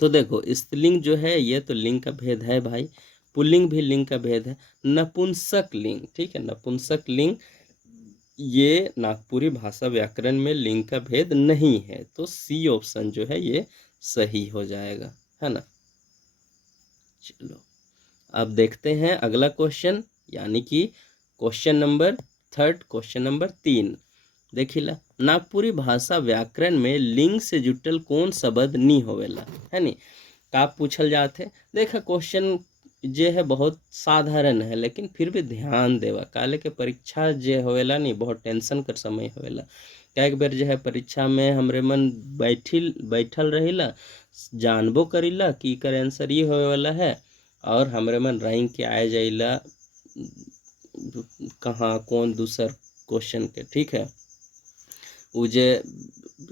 तो देखो, स्त्रीलिंग जो है ये तो लिंग का भेद है भाई, पुल्लिंग भी लिंग का भेद है, नपुंसक लिंग, ठीक है, नपुंसक लिंग ये नागपुरी भाषा व्याकरण में लिंग का भेद नहीं है। तो सी ऑप्शन जो है ये सही हो जाएगा, है ना। चलो अब देखते हैं अगला क्वेश्चन, यानी कि क्वेश्चन नंबर 3, क्वेश्चन नंबर 3 देखिला। नागपुरी भाषा व्याकरण में लिंग से जुटल कौन शब्द नी होवेला, है नी। का पूछल जाते, देखा क्वेश्चन जे है बहुत साधारण है, लेकिन फिर भी ध्यान देवा, काले के परीक्षा जे होवेला नी बहुत टेंशन कर समय होवेला। कई बार जो है परीक्षा में हमरे मन बैठल रहिला, जानबो करिला कि कर आंसर ये होवे वाला है, और हमरे मन रैंक के आए जाइला कहाँ कौन दूसर क्वेश्चन के। ठीक है, उजे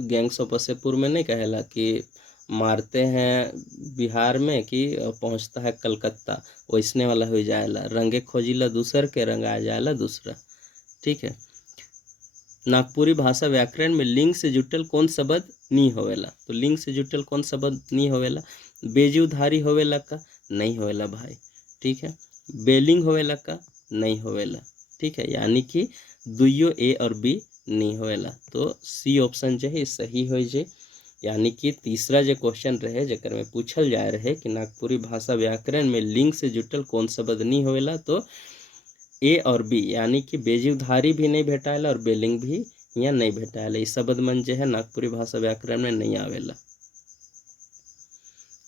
गैंग्स ऑफ वासेपुर में नहीं कहेला कि मारते हैं बिहार में कि पहुंचता है कलकत्ता, वैसने वाला हो जाएला, रंगे खोजिला दूसर के रंग आ जाएला दूसरा। ठीक है, नागपुरी भाषा व्याकरण में लिंग से जुटल कौन शब्द नी होवेला, तो लिंग से जुटल कौन शब्द नी होवेला, बेजुधारी होवेला का, नहीं होवेला भाई। ठीक है, बेलिंग होवेला का, नहीं होवेला। ठीक है, यानी कि दुइयो ए और बी नहीं होवेला। तो सी ऑप्शन जो है सही हो जाए, यानी कि तीसरा जो क्वेश्चन रहे जकर में पूछल जा रहे कि नागपुरी भाषा व्याकरण में लिंग से जुटल कौन शब्द नहीं होवेला, तो ए और बी, यानी कि बेजुधारी भी नहीं भेटाएला और बेलिंग भी यहाँ नहीं भेटाएला। इस शब्द मन जो है नागपुरी भाषा व्याकरण में नहीं आवेला।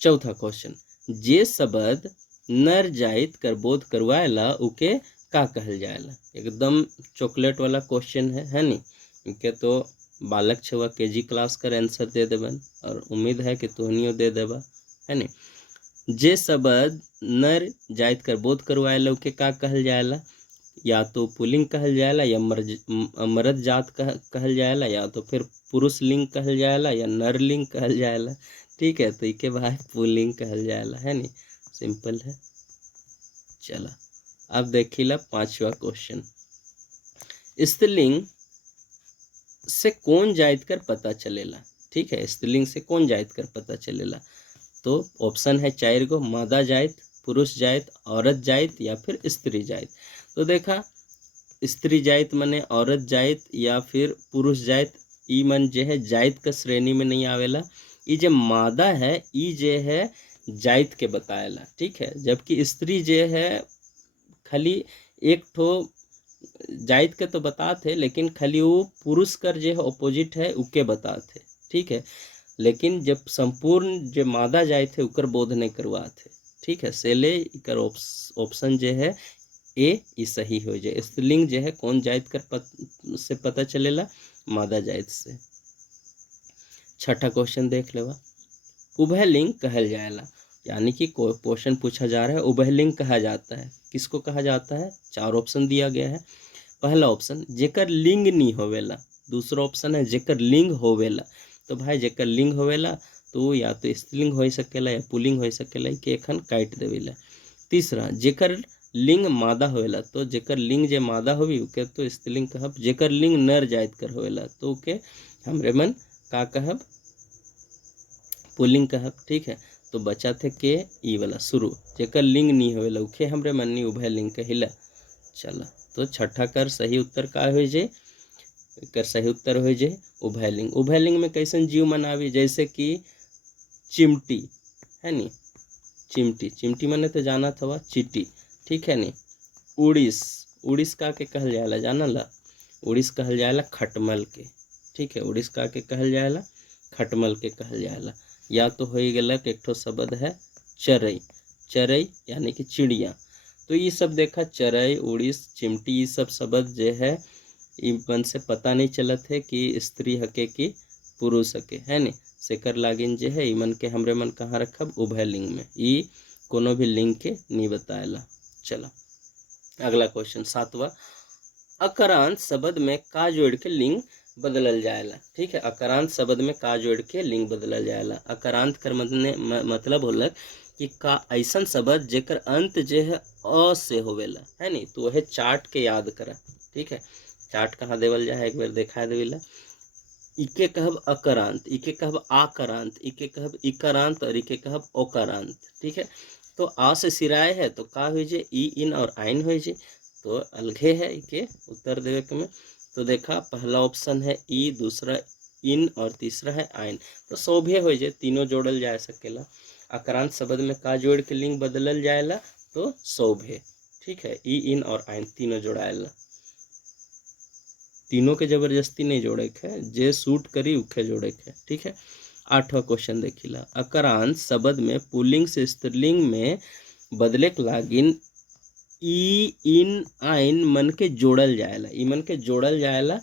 चौथा क्वेश्चन, जे शब्द नर जाइत कर बोध करवाएला उके का कहल जाएला। एकदम चॉकलेट वाला क्वेश्चन है नी। इनके तो बालक छुआ केजी क्लास कर आंसर दे देबन, और उम्मीद है कि तुहनियो दे देबा, है नी। जे शब्द नर जाइत कर बोध करवाएला उके का कहल जाएला, या तो पुल्लिंग कहल जाएला, या मर्द जात कहल जाएला, या तो फिर पुरुष लिंग कहल जाएला, या नर लिंग कहल जाएला। ठीक है, तो इके भाई पुल्लिंग कहल जाएला, है नी, सिंपल है। चला अब देखिला 5वां क्वेश्चन, स्त्रीलिंग से कौन जाइत कर पता चलेला। ठीक है, स्त्रीलिंग से कौन जाइत कर पता चलेला, तो ऑप्शन है 4 गो, मादा जाइत, पुरुष जाइत, औरत जाइत, या फिर स्त्री जाइत। तो देखा, स्त्री जाइत मने औरत जाइत या फिर पुरुष जाइत, ई मन जे है जाइत का श्रेणी में नहीं आवेला। ई जे मादा है ई जे है जाइत के बताएला। ठीक है, जबकि स्त्री जे है खाली एक ठो जाइत के तो बताते, लेकिन खाली वो पुरुष कर जे है ऑपोजिट है उके बताते। ठीक है, लेकिन जब संपूर्ण जो मादा जाइत है उकर बोध नहीं करवाते। ठीक है, सेले इकर ऑप्शन जे है ए ई सही हो जाए। स्त्रीलिंग जो है कौन जाइत कर से पता चलेला, मादा जाइत से। छठा क्वेश्चन देख लेवा, उभयलिंग कहल जाएला, यानी कि कोई क्वेश्चन पूछा जा रहा है उभयलिंग कहा जाता है, किसको कहा जाता है। 4 ऑप्शन दिया गया है। पहला ऑप्शन जेकर लिंग नहीं होवेला, दूसरा ऑप्शन है जेकर लिंग होवेला। तो भाई जेकर लिंग होवेला तो या तो स्त्रीलिंग हो सकेला या पुल्लिंग हो सकेला, के एखन काट देवेला। तीसरा जेकर लिंग मादा होवेला, तो जेकर लिंग जे मादा होवी उके तो स्त्रीलिंग कहब, जेकर लिंग नर जाइत कर होवेला तो उके हमरे मन का कहब, पुल्लिंग कहब। ठीक है, तो बचा थे के ई वाला शुरू, जेकर लिंग नहीं होवेला उके हमरे मन नहीं उभय लिंग कहिला। चला, तो छठा कर सही उत्तर का हो जाए, कर सही उत्तर हो जाए उभयलिंग। उभयलिंग में कैसन जीव मनावी, जैसे कि चिमटी, है नी, चिमटी, चिमटी मने तो जाना था चीटी। ठीक है नी, उड़ीस, उड़ीस का के कहल जाएला जाना ला, उड़ीस कहल जाएला खटमल के। ठीक है, उड़ीस का के कहल जाएला खटमल के कहल जाएला। या तो हो गया एक ठो शब्द है चरई, चरई यानी कि चिड़िया। तो ये सब देखा, चरई, उड़ीस, चिमटी, ये सब शब्द जो है मन से पता नहीं चलत है कि स्त्री हके कि पुरुष हके, है नी। सेकर लागिन जे है मन के हमरे मन कहाँ रखब, उभय लिंग में, ई कोनो भी लिंग के नहीं बताएला। चला अगला क्वेश्चन 7वां, अकरांत शब्द में का जोड़ के लिंग बदलल जाएला। ठीक है, अकारांत शब्द में का जोड़ के लिंग बदलल जाएला। अकारांत कर मतलब होला कि का ऐसन शब्द जेकर अंत जे है अ से होवेला, है नी। तो वह चार्ट के याद करा। ठीक है, चार्ट कहाँ देवल जाए एक बार देखा देवेला। इके कहब अकरांत, इके कहब आकरांत, इके कहब इकरांत और इके कहब ओकरांत। ठीक है, तो आ से सिराए है तो का हो जे ई इन और आइन हो जे, तो अलगे है इके उत्तर देवे के में। तो देखा पहला ऑप्शन है ई, दूसरा इन और तीसरा है आइन, तो सौभे हो जे, तीनों जोड़ल जा सकेला। अकरांत शब्द में का जोड़ के लिंग बदलल जाएला, तो सौभे। ठीक है, ई इन और आइन तीनों जोड़ाएला, तीनों के जबरदस्ती नहीं जोड़े के, जे सूट करी उखे जोड़े के। ठीक है, 8वां क्वेश्चन देखिला। अकरांत शब्द में पुल्लिंग से स्त्रीलिंग में बदले के लागिन ई इन आइन मन के जोड़ल जाएला। ई मन के जोड़ल जाएला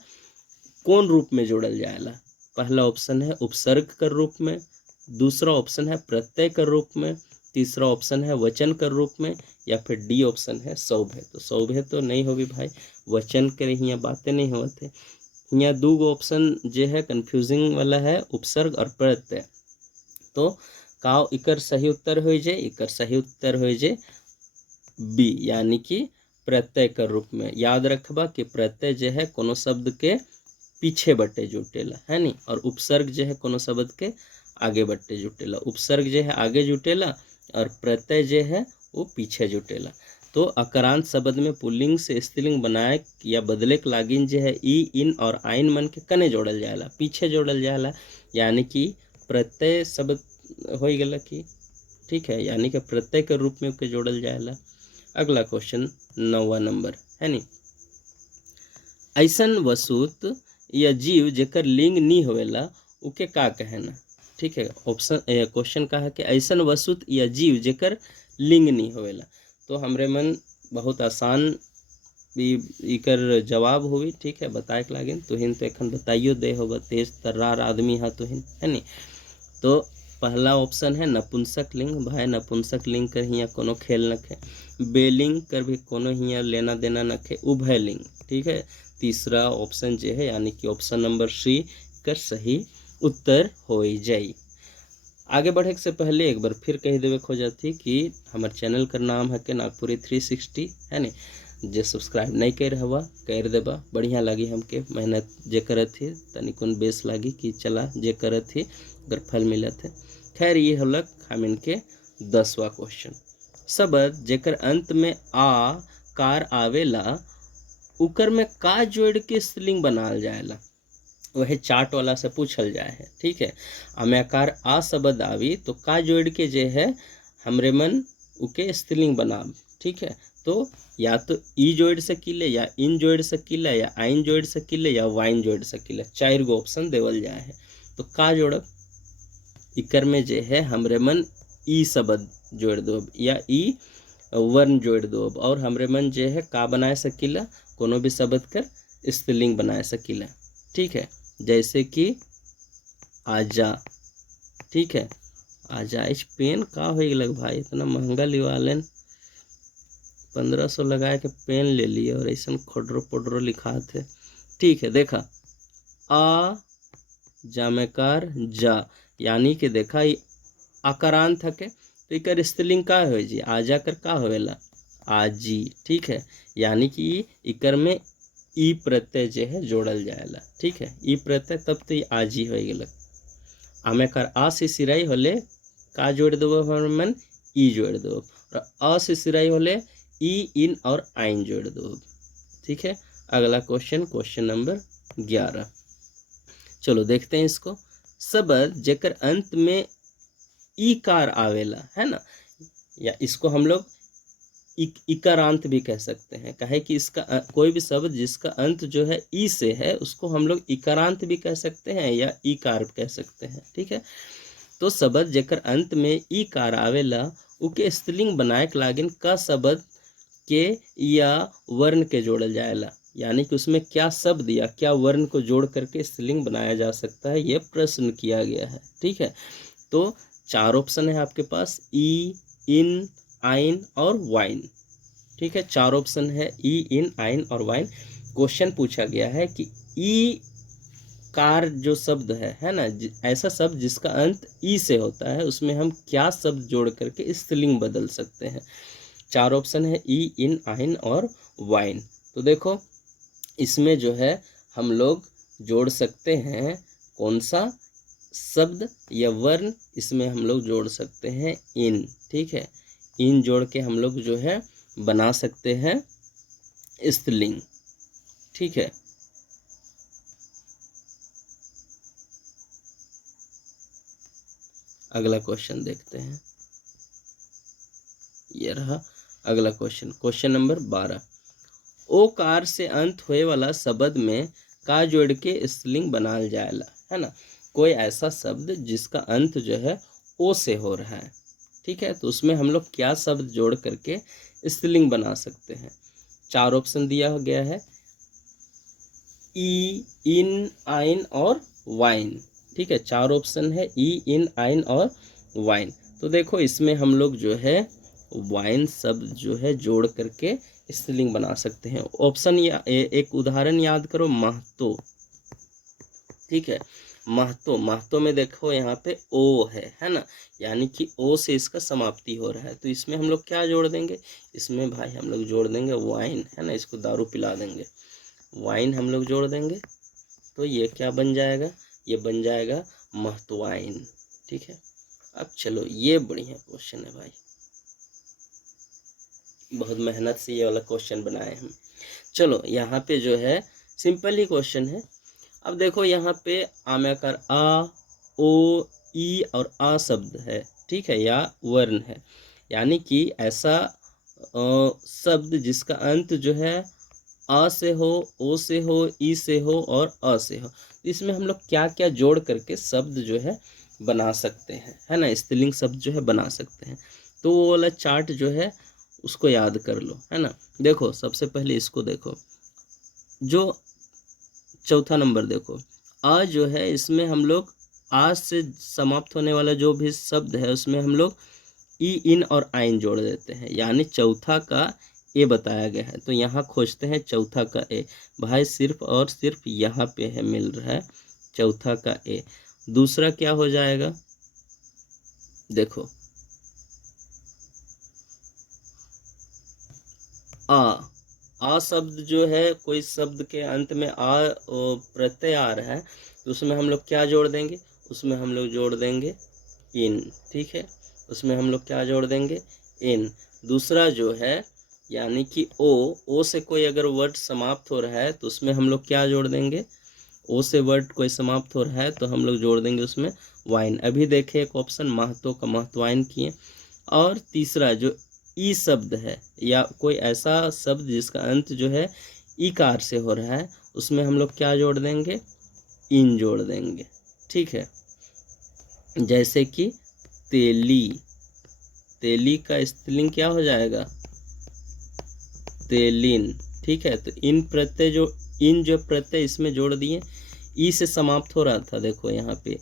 कौन रूप में जोड़ल जाएला? पहला ऑप्शन है उपसर्ग कर रूप में, दूसरा ऑप्शन है प्रत्यय कर रूप में, तीसरा ऑप्शन है वचन कर रूप में, या फिर डी ऑप्शन है सौभे। तो सौभे तो नहीं होगी भाई, वचन के यहाँ बातें नहीं होते। यहाँ दो ऑप्शन जो है कंफ्यूजिंग वाला है, उपसर्ग और प्रत्यय। तो का इकर सही उत्तर हो जाए, इकर सही उत्तर हो जाए बी, यानी कि प्रत्यय कर रूप में। याद रखबा कि प्रत्यय जो है कोनो शब्द के पीछे बट्टे जुटेला, है नी, और उपसर्ग जो है कोनो शब्द के आगे बट्टे जुटेला। उपसर्ग जो है आगे जुटेला और प्रत्यय जो है वो पीछे जुटेला। तो अकरांत शब्द में पुल्लिंग से स्त्रीलिंग बनाए या बदले के लागिन जो है ई इन और आइन मन के कने जोड़ल जाएला, पीछे जोड़ल जाएला, यानी कि प्रत्यय शब्द हो गया कि। ठीक है, यानी कि प्रत्यय के रूप में के जोड़ल जाएला। अगला क्वेश्चन 9वां नंबर है नी। ऐसन वस्तु या जीव जेकर लिंग नहीं होवेला उके का कहना। ठीक है, ऑप्शन क्वेश्चन का है कि ऐसन वस्तु या जीव जेकर लिंग नहीं होवेला। तो हमरे मन बहुत आसान भी इकर जवाब हुई। ठीक है, बताए के लागिन तुहिन तो एखन बताइयो दे होगा, तेज तर्रार आदमी हा तुहिन, है नी। तो पहला ऑप्शन है नपुंसक लिंग। भाई नपुंसक लिंग कर हियाँ कोनो खेल नखे। बेलिंग कर भी कोनो हियाँ लेना देना नखे। उभय लिंग। ठीक है, तीसरा ऑप्शन जो है यानी कि ऑप्शन नंबर सी कर सही उत्तर हो जाई। आगे बढ़े से पहले एक बार फिर कह देवे खो जाती कि हमारे चैनल का नाम है कि नागपुरी 360, है नी। जे सब्सक्राइब नहीं कर हवा कर देबा, बढ़िया लगी हमके मेहनत जे करत थी, तनिकुन बेस लगी कि चला जे करत थी अगर फल मिलत है। खैर ये हलक हम इनके 10वां क्वेश्चन। शब्द जेकर अंत में आ कार आवेला उकर में का जोड़ के स्त्रीलिंग बनाल जाएला, वह चार्ट वाला से पूछल जाए है। ठीक है, अम्याकार आ शब्द आवी तो का जोड़ के जे है हमरे मन उके स्त्रीलिंग बनाब। ठीक है, तो या तो ई जोड़ सकीले, या इन जोड़ सकीले, या आइन जोड़ सकीले, या वाइन जोड़ सकीले। 4 गो ऑप्शन देवल जाए है। तो का जोड़ब इकर में जे है हमरे मन ई शब्द जोड़ दो या ई वर्ण जोड़ दो, और हमरे मन जे है का बनाए सकीला, कोनो भी शब्द कर स्त्रीलिंग बनाए सकीला। ठीक है, जैसे कि आजा। ठीक है, आजा। इस पेन का हो लग भाई, इतना महंगा लिवा लेन, 1500 लगा के पेन ले लिए और ऐसा खोडरो पोडरो लिखा थे। ठीक है, देखा आ जामेकार जा, यानी कि देखा ये आकारांत थके, तो इकर स्त्रीलिंग का हो जी आजा कर का होवेला आजी। ठीक है, यानी कि इकर में ई प्रत्यय जो है जोड़ल जाएला। ठीक है, ई प्रत्यय तब तो ये आजी हो गल। आमे कर आ से सिराई होले का जोड़ दो मन ई जोड़ दो, और अ से सिराई होले ई इन और आइन जोड़ दो। ठीक है, अगला क्वेश्चन, क्वेश्चन नंबर 11। चलो देखते हैं इसको। शब्द जेकर अंत में ई कार आवेला, है ना, या इसको हम लोग इकारांत भी कह सकते हैं। कहे कि इसका कोई भी शब्द जिसका अंत जो है ई से है उसको हम लोग इकारांत भी कह सकते हैं या ईकार कह सकते हैं। ठीक है, तो शब्द जेकर अंत में ई कार आवेला उके स्त्रीलिंग बनाए के लागिन का शब्द के या वर्ण के जोड़ल जाएला, यानी कि उसमें क्या शब्द या क्या वर्ण को जोड़ करके स्त्रीलिंग बनाया जा सकता है, यह प्रश्न किया गया है। ठीक है, तो 4 ऑप्शन है आपके पास, ई इन आइन और वाइन। ठीक है, 4 ऑप्शन है ई इन आइन और वाइन। क्वेश्चन पूछा गया है कि ई कार जो शब्द है ना, ऐसा शब्द जिसका अंत ई से होता है, उसमें हम क्या शब्द जोड़ करके स्त्रीलिंग बदल सकते हैं। 4 ऑप्शन है, ई, इन, आइन और वाइन। तो देखो इसमें जो है हम लोग जोड़ सकते हैं कौन सा शब्द या वर्ण, इसमें हम लोग जोड़ सकते हैं इन। ठीक है, इन जोड़ के हम लोग जो है बना सकते हैं स्त्रीलिंग। ठीक है, अगला क्वेश्चन देखते हैं। ये रहा अगला क्वेश्चन, क्वेश्चन नंबर 12। ओ कार से अंत होए वाला शब्द में का जोड़ के स्त्रीलिंग बनाल जाएला, है ना। कोई ऐसा शब्द जिसका अंत जो है ओ से हो रहा है, ठीक है, तो उसमें हम लोग क्या शब्द जोड़ करके स्त्रीलिंग बना सकते हैं। 4 ऑप्शन दिया गया है, ई, इन, आइन और वाइन। ठीक है, 4 ऑप्शन है, ई, इन, आइन और वाइन। तो देखो इसमें हम लोग जो है वाइन शब्द जो है जोड़ करके स्त्रीलिंग बना सकते हैं। ऑप्शन या एक उदाहरण याद करो, महतो। ठीक है, महतो, महतो में देखो यहाँ पे ओ है ना, यानी कि ओ से इसका समाप्ति हो रहा है, तो इसमें हम लोग क्या जोड़ देंगे, इसमें भाई हम लोग जोड़ देंगे वाइन, है ना, इसको दारू पिला देंगे, वाइन हम लोग जोड़ देंगे, तो ये क्या बन जाएगा, ये बन जाएगा महतवाइन। ठीक है, अब चलो ये बढ़िया क्वेश्चन है भाई, बहुत मेहनत से ये वाला क्वेश्चन बनाए हम। चलो यहाँ पे जो है सिंपल ही क्वेश्चन है। अब देखो यहाँ पे आम्याकार आ, ओ, ई और आ शब्द है, ठीक है, या वर्ण है, यानी कि ऐसा शब्द जिसका अंत जो है आ से हो, ओ से हो, ई से हो और अ से हो। इसमें हम लोग क्या क्या जोड़ करके शब्द जो है बना सकते हैं, है ना, स्त्रीलिंग शब्द जो है बना सकते हैं। तो वो वाला चार्ट जो है उसको याद कर लो, है ना। देखो सबसे पहले इसको देखो, जो चौथा नंबर देखो, आ जो है इसमें हम लोग आ से समाप्त होने वाला जो भी शब्द है उसमें हम लोग ई, इन और आइन जोड़ देते हैं, यानी चौथा का ए बताया गया है, तो यहाँ खोजते हैं चौथा का ए। भाई सिर्फ और सिर्फ यहाँ पे है, मिल रहा है चौथा का ए। दूसरा क्या हो जाएगा, देखो आ शब्द जो है, कोई शब्द के अंत में आ प्रत्यय आ रहा है, तो उसमें हम लोग क्या जोड़ देंगे, उसमें हम लोग जोड़ देंगे इन। ठीक है, उसमें हम लोग क्या जोड़ देंगे, इन। दूसरा जो है यानी कि ओ से कोई अगर वर्ड समाप्त हो रहा है तो उसमें हम लोग क्या जोड़ देंगे, ओ से वर्ड कोई समाप्त हो रहा है तो हम लोग जोड़ देंगे उसमें वाइन। अभी देखे एक ऑप्शन महतो का महत्वाइन किए। और तीसरा जो ई शब्द है या कोई ऐसा शब्द जिसका अंत जो है ई कार से हो रहा है, उसमें हम लोग क्या जोड़ देंगे, इन जोड़ देंगे। ठीक है, जैसे कि तेली, तेली का स्त्रीलिंग क्या हो जाएगा, तेलिन। ठीक है, तो इन प्रत्यय जो इन जो प्रत्यय इसमें जोड़ दिए, ई से समाप्त हो रहा था, देखो यहाँ पे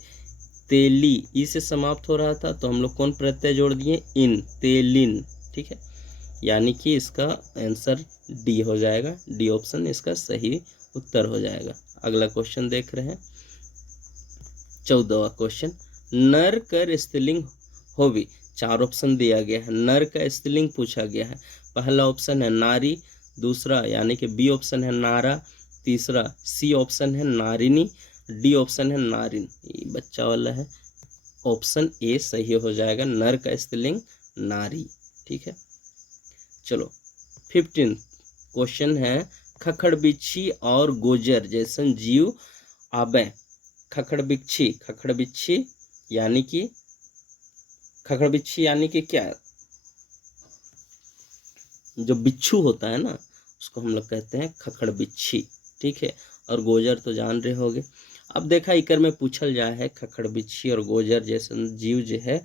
तेली ई से समाप्त हो रहा था, तो हम लोग कौन प्रत्यय जोड़ दिए, इन, तेलिन। ठीक है, यानी कि इसका आंसर डी हो जाएगा, डी ऑप्शन इसका सही उत्तर हो जाएगा। अगला क्वेश्चन देख रहे हैं, 14वां क्वेश्चन, नर कर स्त्रीलिंग होवी। 4 ऑप्शन दिया गया है, नर का स्त्रीलिंग पूछा गया है। पहला ऑप्शन है नारी, दूसरा यानी कि बी ऑप्शन है नारा, तीसरा सी ऑप्शन है नारिनी, डी ऑप्शन है नारिन। ये बच्चा वाला है, ऑप्शन ए सही हो जाएगा, नर का स्त्रीलिंग नारी। ठीक है, चलो 15 क्वेश्चन है, खखड़ बिच्छी और गोजर जैसन जीव आबे। खखड़ बिच्छी यानी कि खखड़ बिच्छी यानी कि क्या, जो बिच्छू होता है ना उसको हम लोग कहते हैं खखड़ बिच्छी। ठीक है, और गोजर तो जान रहे होगे। अब देखा इकर में पूछल जाए है खखड़ बिच्छी और गोजर जैसन जीव जो है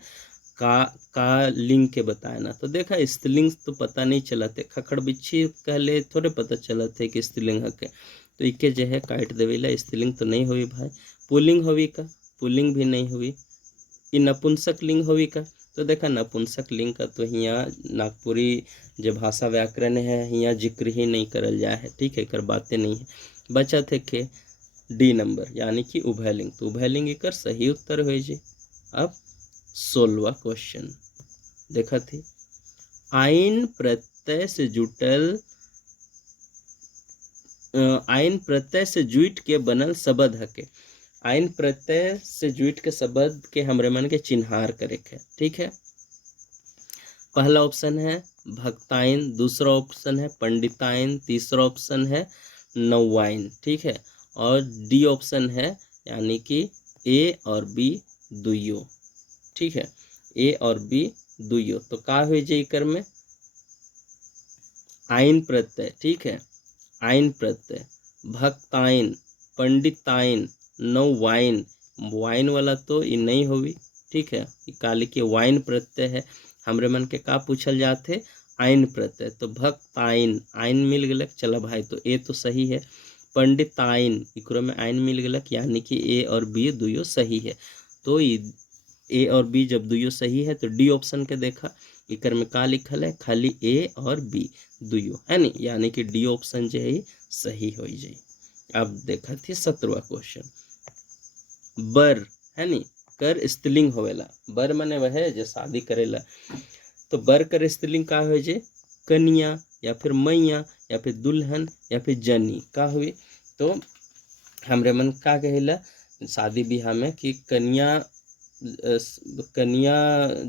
का लिंग के बताए ना, तो देखा स्त्रीलिंग तो पता नहीं चला थे, खखड़ बिच्छी कहले थोड़े पता चला थे कि स्त्रीलिंग है, तो इके जो है काट देवेला, स्त्रीलिंग तो नहीं हुई भाई। पुल्लिंग हुई का, पुल्लिंग भी नहीं हुई। ये नपुंसक लिंग हुई का, तो देखा नपुंसक लिंग का तो यहाँ नागपुरी जो भाषा व्याकरण है यहाँ जिक्र ही नहीं करल जाए है। ठीक है, कर बातें नहीं है, बचा थे के डी नंबर यानी कि उभयलिंग। तो उभयलिंग एकर सही उत्तर हो जी। अब 16वां क्वेश्चन देखा थी, आइन प्रत्यय से जुटल आइन प्रत्यय से जुट के बनल शब्द हके। आइन प्रत्यय से जुट के शब्द के हमरे मन के चिन्हार करे के, ठीक है। पहला ऑप्शन है भक्ताइन, दूसरा ऑप्शन है पंडिताइन, तीसरा ऑप्शन है नौवाइन, ठीक है। और डी ऑप्शन है यानी कि ए और बी दुइयो, ठीक है। ए और बी दुइयो। तो का हो जाए कर में आइन प्रत्यय, ठीक है। आइन प्रत्यय भक्ताइन, पंडिताइन, नौवाइन। वाइन वाला तो ये नहीं होगी, ठीक है। काली के वाइन प्रत्यय है, हमरे मन के का पूछल जाते आइन प्रत्यय। तो भक्ताइन आइन मिल गलक, चला भाई तो ए तो सही है। पंडिताइन इकरो में आइन मिल गलक यानी कि ए और बी दुयो सही है। तो ए और बी जब दुयो सही है तो डी ऑप्शन के देखा इकर में का लिखल है, खाली ए और बी दुयो है नी, यानी कि डी ऑप्शन जो है सही हो जाए। अब देखा थी 17वां क्वेश्चन, बर है नी कर स्त्रीलिंग होवेला। बर माने वह है जो शादी करेला। तो बर कर स्त्रीलिंग का हो जाए, कन्या या फिर मैया या फिर दुल्हन या फिर जनी का हुई। तो हमरे मन का कहेला शादी ब्याह में कि कन्या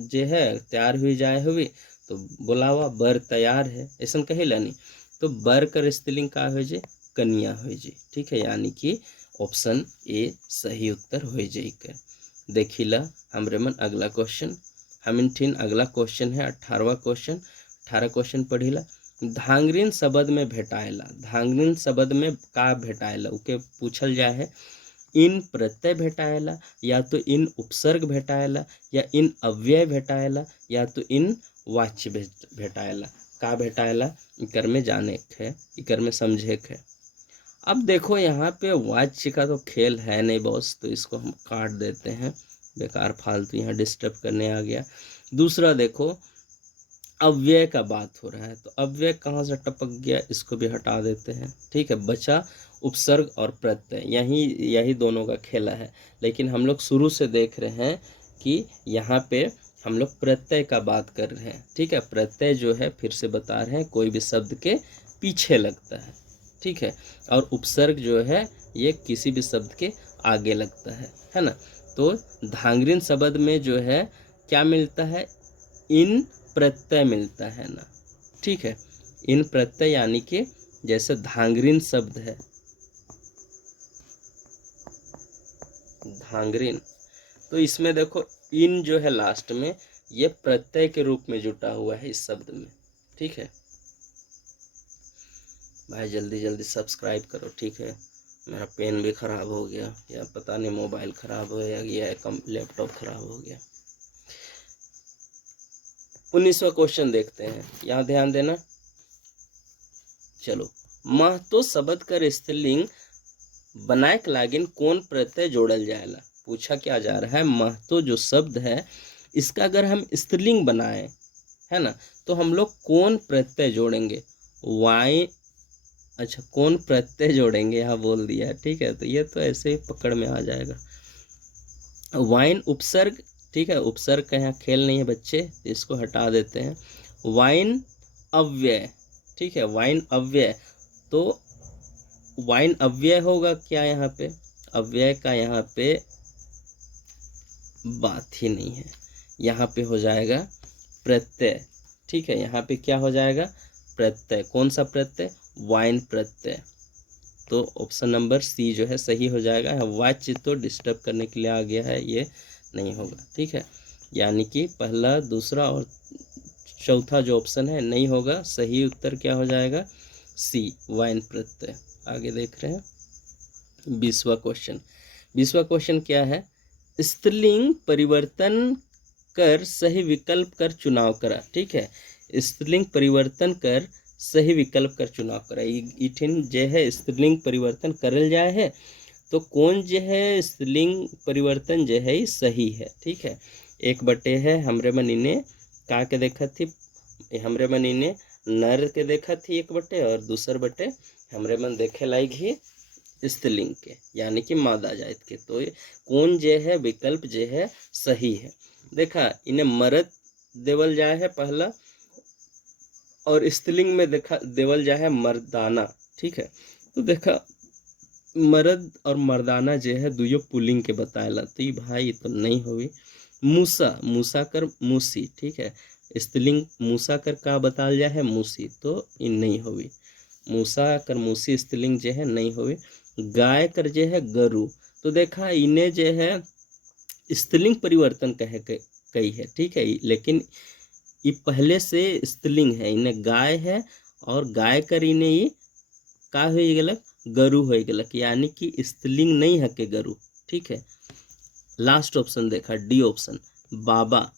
जे है तैयार हुई जाए हुई तो बोलावा बर तैयार है, ऐसा कहेला नहीं। तो बर कर स्त्रीलिंग का हो जाए कन्या हो जाए, ठीक है। यानी कि ऑप्शन ए सही उत्तर हो जाए कर। देखिला हमरे मन अगला क्वेश्चन, हमिन अगला क्वेश्चन है 18वां क्वेश्चन। 18 क्वेश्चन पढ़िला, धांगरीन शब्द में भेटाएला। धांगरीन शब्द में का भेटाएला उके पूछल जाए है। इन प्रत्यय भेटाएला, या तो इन उपसर्ग भेटाएला, या इन अव्यय भेटाएला, या तो इन वाच्य भेटाएला। का भेटाएला इकर में जाने है, इकर में समझे है। अब देखो यहाँ पे वाच्य का तो खेल है नहीं बॉस, तो इसको हम काट देते हैं, बेकार फालतू यहाँ डिस्टर्ब करने आ गया। दूसरा देखो अव्यय का बात हो रहा है, तो अव्यय कहाँ से टपक गया, इसको भी हटा देते हैं, ठीक है। बचा उपसर्ग और प्रत्यय, यही दोनों का खेला है। लेकिन हम लोग शुरू से देख रहे हैं कि यहाँ पे हम लोग प्रत्यय का बात कर रहे हैं, ठीक है। प्रत्यय जो है फिर से बता रहे हैं कोई भी शब्द के पीछे लगता है, ठीक है। और उपसर्ग जो है ये किसी भी शब्द के आगे लगता है ना। तो धांगरीन शब्द में जो है क्या मिलता है, इन प्रत्यय मिलता है ना, ठीक है। इन प्रत्यय यानी कि जैसे धांगरीन शब्द है, धांगरीन, तो इसमें देखो इन जो है लास्ट में ये प्रत्यय के रूप में जुटा हुआ है इस शब्द में, ठीक है। भाई जल्दी जल्दी सब्सक्राइब करो, ठीक है। मेरा पेन भी ख़राब हो गया, या पता नहीं मोबाइल ख़राब हो गया या लैपटॉप ख़राब हो गया। 19वां क्वेश्चन देखते हैं, यहाँ ध्यान देना। चलो, महतो शब्द कर स्त्रीलिंग बनाए के लागिन कौन प्रत्यय जोड़ल जाएला। पूछा क्या जा रहा है, महतो जो शब्द है इसका अगर हम स्त्रीलिंग बनाए है ना, तो हम लोग कौन प्रत्यय जोड़ेंगे, वाई, अच्छा कौन प्रत्यय जोड़ेंगे यहाँ बोल दिया, ठीक है। तो ये तो ऐसे ही पकड़ में आ जाएगा। वाइन उपसर्ग, ठीक है। उपसर्ग का यहाँ खेल नहीं है बच्चे, इसको हटा देते हैं। वाइन अव्यय, ठीक है। वाइन अव्यय, तो वाइन अव्यय होगा क्या यहाँ पे, अव्यय का यहाँ पे बात ही नहीं है। यहाँ पे हो जाएगा प्रत्यय, ठीक है। यहाँ पे क्या हो जाएगा, प्रत्यय। कौन सा प्रत्यय, वाइन प्रत्यय। तो ऑप्शन नंबर सी जो है सही हो जाएगा। वाच्य तो डिस्टर्ब करने के लिए आ गया है, ये नहीं होगा, ठीक है। यानी कि पहला, दूसरा और चौथा जो ऑप्शन है नहीं होगा। सही उत्तर क्या हो जाएगा, सी वाइन प्रत्यय। आगे देख रहे हैं 20वां क्वेश्चन। 20वां क्वेश्चन क्या है, स्त्रीलिंग परिवर्तन कर सही विकल्प कर चुनाव करा, ठीक है। स्त्रीलिंग परिवर्तन कर सही विकल्प कर चुनाव करा। इठिन जे है स्त्रीलिंग परिवर्तन करल जाए है, तो कौन जे है स्त्रीलिंग परिवर्तन जे है सही है, ठीक है। एक बटे है हमरे मन इने का के देखा थी, हमरे मन इने नर के देखा थी एक बटे, और दूसर बटे हमरे मन देखे लायक ही स्त्रीलिंग के यानी कि मादा जात के। तो कौन जे है विकल्प जे है सही है। देखा इन्हें मर्द देवल जाए है पहला, और स्त्रीलिंग में देखा देवल जाए है मर्दाना। ठीक है, तो देखा मर्द और मर्दाना जे है दुयो पुल्लिंग के बताएला, तो ये भाई तो नहीं होगी। मूसा, मूसा कर मूसी। ठीक है, स्त्रीलिंग मूसा कर का बताल जाए है मूसी, तो ये नहीं होगी। मूसा कर मूसी स्त्रीलिंग जे है नहीं होगी। गाय कर जे है गरु, तो देखा इन्हें जे है स्त्रीलिंग परिवर्तन कहे कही है। ठीक है, लेकिन ये पहले से स्त्रीलिंग है, इन्हें गाय है और गाय कर इन्हें ये का हो गलक गरु हो गलक, यानी कि स्त्रीलिंग नहीं है के गरु। ठीक है, लास्ट ऑप्शन देखा डी ऑप्शन बाबा।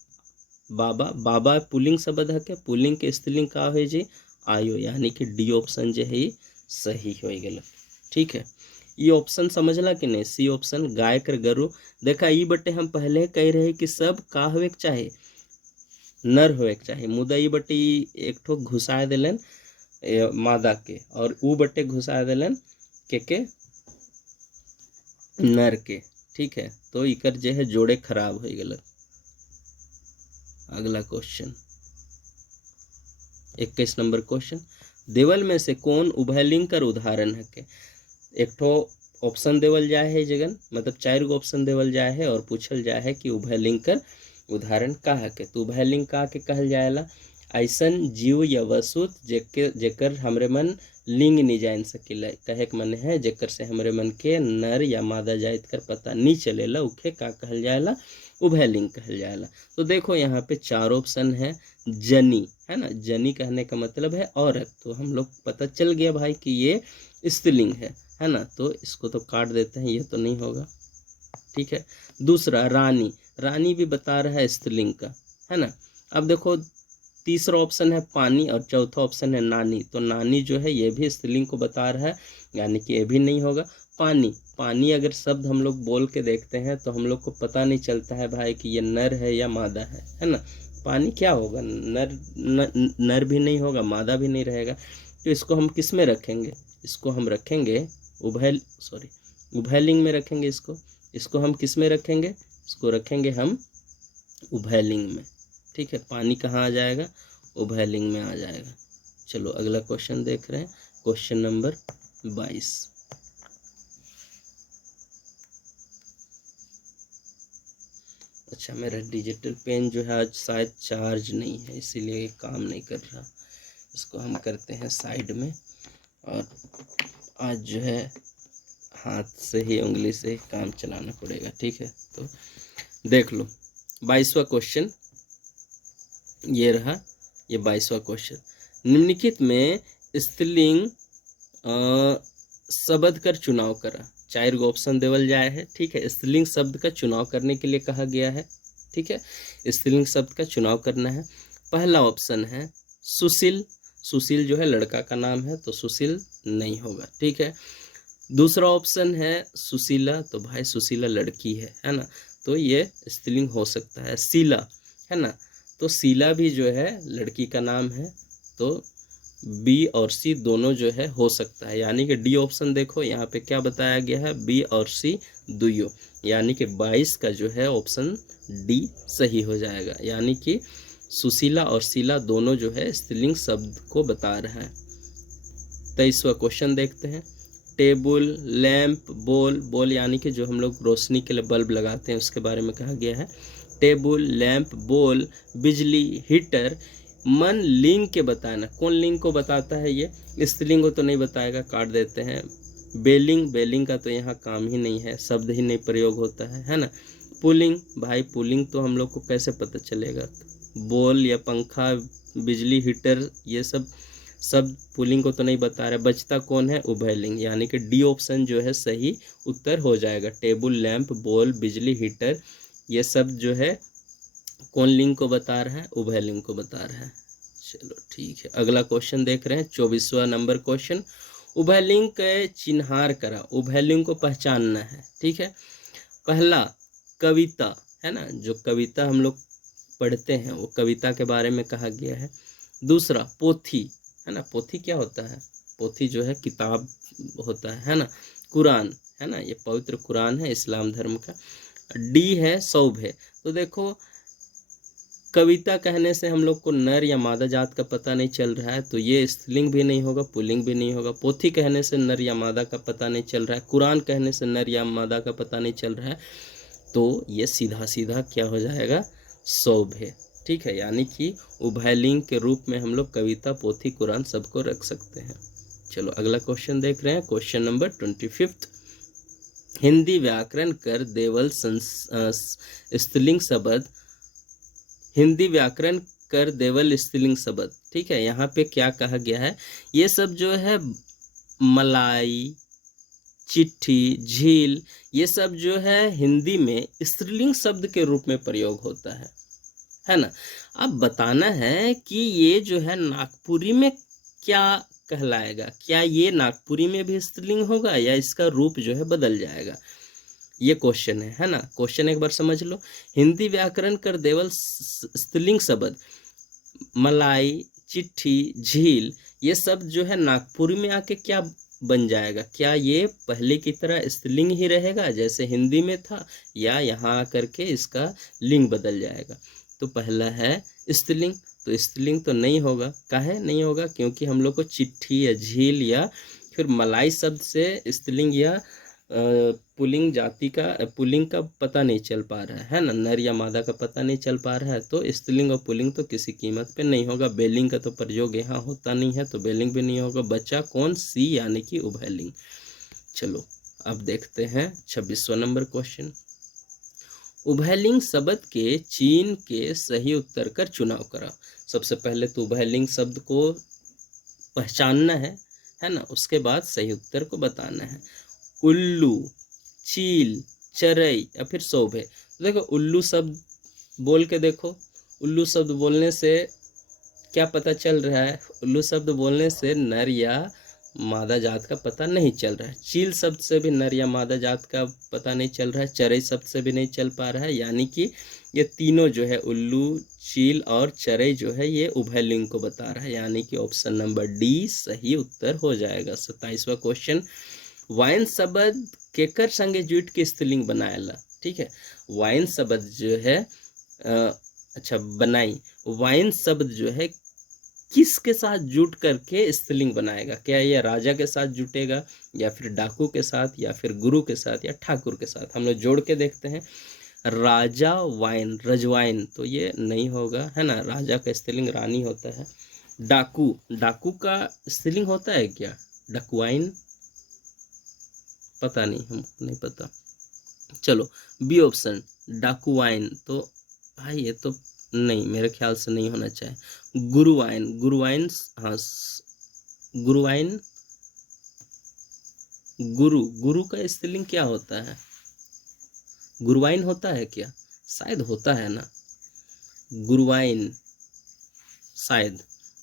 बाबा, बाबा पुल्लिंग शब्द है के, पुल्लिंग के स्त्रीलिंग का हो जी आयो, यानी कि डी ऑप्शन जो है सही हो गलक। ठीक है, ये ऑप्शन समझला कि नहीं, सी ऑप्शन गाय कर गरु। देखा ई बटे हम पहले कह रहे कि सब का होवे के चाहे नर होवे के चाहे, मुदा ई बटे एक ठो घुसा दिलन मादा के, और ऊ बटे घुसा दिलन के नर के। ठीक है, तो इकर जे है जोड़े खराब हो गलत। अगला क्वेश्चन 21 नंबर क्वेश्चन, देवल में से कौन उभयलिंग कर उदाहरण है के। एक ठो ऑप्शन देवल जाए है जगन, मतलब 4 गो ऑप्शन देवल जाए है और पूछल जाए है कि उभयलिंग कर उदाहरण का है के। तो उभयलिंग का के कहल जाएला ऐसन जीव या वस्तु जेकर हमरे मन लिंग नहीं जान सकेला, कहे के मन है जेकर से हमरे मन के नर या मादा जात कर पता नहीं चलेला, उखे का कहल जाएला उभयलिंग कहल जाएला। तो देखो यहाँ पे 4 ऑप्शन है। जनी है ना, जनी कहने का मतलब है औरत, तो हम लोग पता चल गया भाई कि ये स्त्रीलिंग है ना, तो इसको तो काट देते हैं, ये तो नहीं होगा। ठीक है, दूसरा रानी, रानी भी बता रहा है स्त्रीलिंग का, है ना। अब देखो तीसरा ऑप्शन है पानी और चौथा ऑप्शन है नानी, तो नानी जो है ये भी स्त्रीलिंग को बता रहा है, यानी कि ये भी नहीं होगा। पानी, पानी अगर शब्द हम लोग बोल के देखते हैं तो हम लोग को पता नहीं चलता है भाई कि ये नर है या मादा है ना। पानी क्या होगा, नर भी नहीं होगा, मादा भी नहीं रहेगा, तो इसको हम किस में रखेंगे, इसको हम रखेंगे उभयलिंग में रखेंगे। इसको हम किस में रखेंगे, इसको रखेंगे हम उभयलिंग में। ठीक है, पानी कहाँ आ जाएगा, उभयलिंग में आ जाएगा। चलो अगला क्वेश्चन देख रहे हैं, क्वेश्चन नंबर 22। अच्छा, मेरा डिजिटल पेन जो है आज शायद चार्ज नहीं है, इसीलिए काम नहीं कर रहा। इसको हम करते हैं साइड में, और आज जो है हाथ से ही उंगली से ही काम चलाना पड़ेगा। ठीक है, तो देख लो 22वां क्वेश्चन ये रहा, ये 22वां क्वेश्चन। निम्नलिखित में स्त्रीलिंग शब्द कर चुनाव करा। 4 गो ऑप्शन देवल जाए है। ठीक है, स्त्रीलिंग शब्द का चुनाव करने के लिए कहा गया है। ठीक है, स्त्रीलिंग शब्द का चुनाव करना है। पहला ऑप्शन है सुशील, सुशील जो है लड़का का नाम है, तो सुशील नहीं होगा। ठीक है, दूसरा ऑप्शन है सुशीला, तो भाई सुशीला लड़की है ना, तो ये स्त्रीलिंग हो सकता है। शीला है ना, तो शीला भी जो है लड़की का नाम है, तो बी और सी दोनों जो है हो सकता है, यानी कि डी ऑप्शन देखो यहाँ पे क्या बताया गया है, बी और सी दुयो, यानी कि 22 का जो है ऑप्शन डी सही हो जाएगा, यानी कि सुशीला और शीला दोनों जो है स्त्रीलिंग शब्द को बता रहा है। 23वां क्वेश्चन देखते हैं। टेबल, लैंप, बोल यानी कि जो हम लोग रोशनी के लिए बल्ब लगाते हैं उसके बारे में कहा गया है। टेबल, लैंप, बोल, बिजली, हीटर, मन लिंग के बताना, कौन लिंग को बताता है, ये स्त्रीलिंग को तो नहीं बताएगा, काट देते हैं। बेलिंग, बेलिंग का तो यहाँ काम ही नहीं है, शब्द ही नहीं प्रयोग होता है ना। पुलिंग, भाई पुलिंग तो हम लोग को कैसे पता चलेगा, बॉल या पंखा, बिजली, हीटर, ये सब पुलिंग को तो नहीं बता रहा। बचता कौन है, उभयलिंग, यानी कि डी ऑप्शन जो है सही उत्तर हो जाएगा। टेबल, लैंप, बॉल, बिजली, हीटर, ये सब जो है कौन लिंग को बता रहा है, उभयलिंग को बता रहा है। चलो ठीक है, अगला क्वेश्चन देख रहे हैं 24वां नंबर क्वेश्चन। उभयलिंग के चिन्हार करा, उभयलिंग को पहचानना है। ठीक है, पहला कविता है ना, जो कविता हम लोग पढ़ते हैं वो कविता के बारे में कहा गया है। दूसरा पोथी है ना, पोथी क्या होता है, पोथी जो है किताब होता है ना, कुरान, है ना, ये पवित्र कुरान है इस्लाम धर्म का। डी है सौभ है। तो देखो कविता कहने से हम लोग को नर या मादा जात का पता नहीं चल रहा है, तो ये स्त्रीलिंग भी नहीं होगा, पुल्लिंग भी नहीं होगा। पोथी कहने से नर या मादा का पता नहीं चल रहा है, कुरान कहने से नर या मादा का पता नहीं चल रहा है, तो ये सीधा सीधा क्या हो जाएगा, सौभ है। ठीक है, यानी कि उभयलिंग के रूप में हम लोग कविता, पोथी, कुरान सबको रख सकते हैं। चलो अगला क्वेश्चन देख रहे हैं, क्वेश्चन नंबर 25। हिंदी व्याकरण कर देवल स्त्रीलिंग शब्द, हिंदी व्याकरण कर देवल स्त्रीलिंग शब्द। ठीक है, यहाँ पे क्या कहा गया है, ये सब जो है मलाई, चिट्ठी, झील, ये सब जो है हिंदी में स्त्रीलिंग शब्द के रूप में प्रयोग होता है ना। अब बताना है कि ये जो है नागपुरी में क्या कहलाएगा, क्या ये नागपुरी में भी स्त्रीलिंग होगा या इसका रूप जो है बदल जाएगा, ये क्वेश्चन है ना। क्वेश्चन एक बार समझ लो, हिंदी व्याकरण कर देवल स्त्रीलिंग शब्द मलाई, चिट्ठी, झील, ये सब जो है नागपुरी में आके क्या बन जाएगा, क्या ये पहले की तरह स्त्रीलिंग ही रहेगा जैसे हिंदी में था, या यहाँ आकर के इसका लिंग बदल जाएगा। तो पहला है स्त्रीलिंग, तो स्त्रीलिंग तो नहीं होगा। काहे नहीं होगा, क्योंकि हम लोग को चिट्ठी या झील या फिर मलाई शब्द से स्त्रीलिंग या पुल्लिंग जाति का, पुल्लिंग का पता नहीं चल पा रहा है ना, नर या मादा का पता नहीं चल पा रहा है, तो स्त्रीलिंग और पुल्लिंग तो किसी कीमत पे नहीं होगा। बेलिंग का तो प्रयोग यहाँ होता नहीं है, तो बेलिंग भी नहीं होगा। बच्चा कौन, सी, यानी कि उभयलिंग। चलो अब देखते हैं 26वां नंबर क्वेश्चन। उभयलिंग शब्द के चीन के सही उत्तर का चुनाव करा। सबसे पहले तो उभयलिंग शब्द को पहचानना है ना, उसके बाद सही उत्तर को बताना है। उल्लू, चील, चरई या फिर शोभे। तो देखो उल्लू शब्द बोल के देखो, उल्लू शब्द बोलने से क्या पता चल रहा है, उल्लू शब्द बोलने से नर या मादा जात का पता नहीं चल रहा है। चील शब्द से भी नर या मादा जात का पता नहीं चल रहा है, चरई शब्द से भी नहीं चल पा रहा है, यानी कि ये तीनों जो है उल्लू, चील और चरई जो है ये उभयलिंग को बता रहा है, यानी कि ऑप्शन नंबर डी सही उत्तर हो जाएगा। 27वां क्वेश्चन, वाइन शब्द केकर संगे जुट के स्त्रीलिंग बनाएला। ठीक है, वाइन शब्द जो है अच्छा बनाई, वाइन शब्द जो है किसके साथ जुट करके स्त्रीलिंग बनाएगा, क्या ये राजा के साथ जुटेगा या फिर डाकू के साथ या फिर गुरु के साथ या ठाकुर के साथ। हम लोग जोड़ के देखते हैं, राजा वाइन, रजवाइन, तो ये नहीं होगा, है ना, राजा का स्त्रीलिंग रानी होता है। डाकू, डाकू का स्त्रीलिंग होता है क्या, डकवाइन, पता नहीं, हमको नहीं पता। चलो बी ऑप्शन डाकूवाइन, तो भाई ये तो नहीं, मेरे ख्याल से नहीं होना चाहिए। गुरुवाइन, गुरुवाइन, हाँ गुरुवाइन, गुरु, गुरु का स्त्रीलिंग क्या होता है, गुरुवाइन होता है क्या, शायद होता है ना, गुरुवाइन शायद।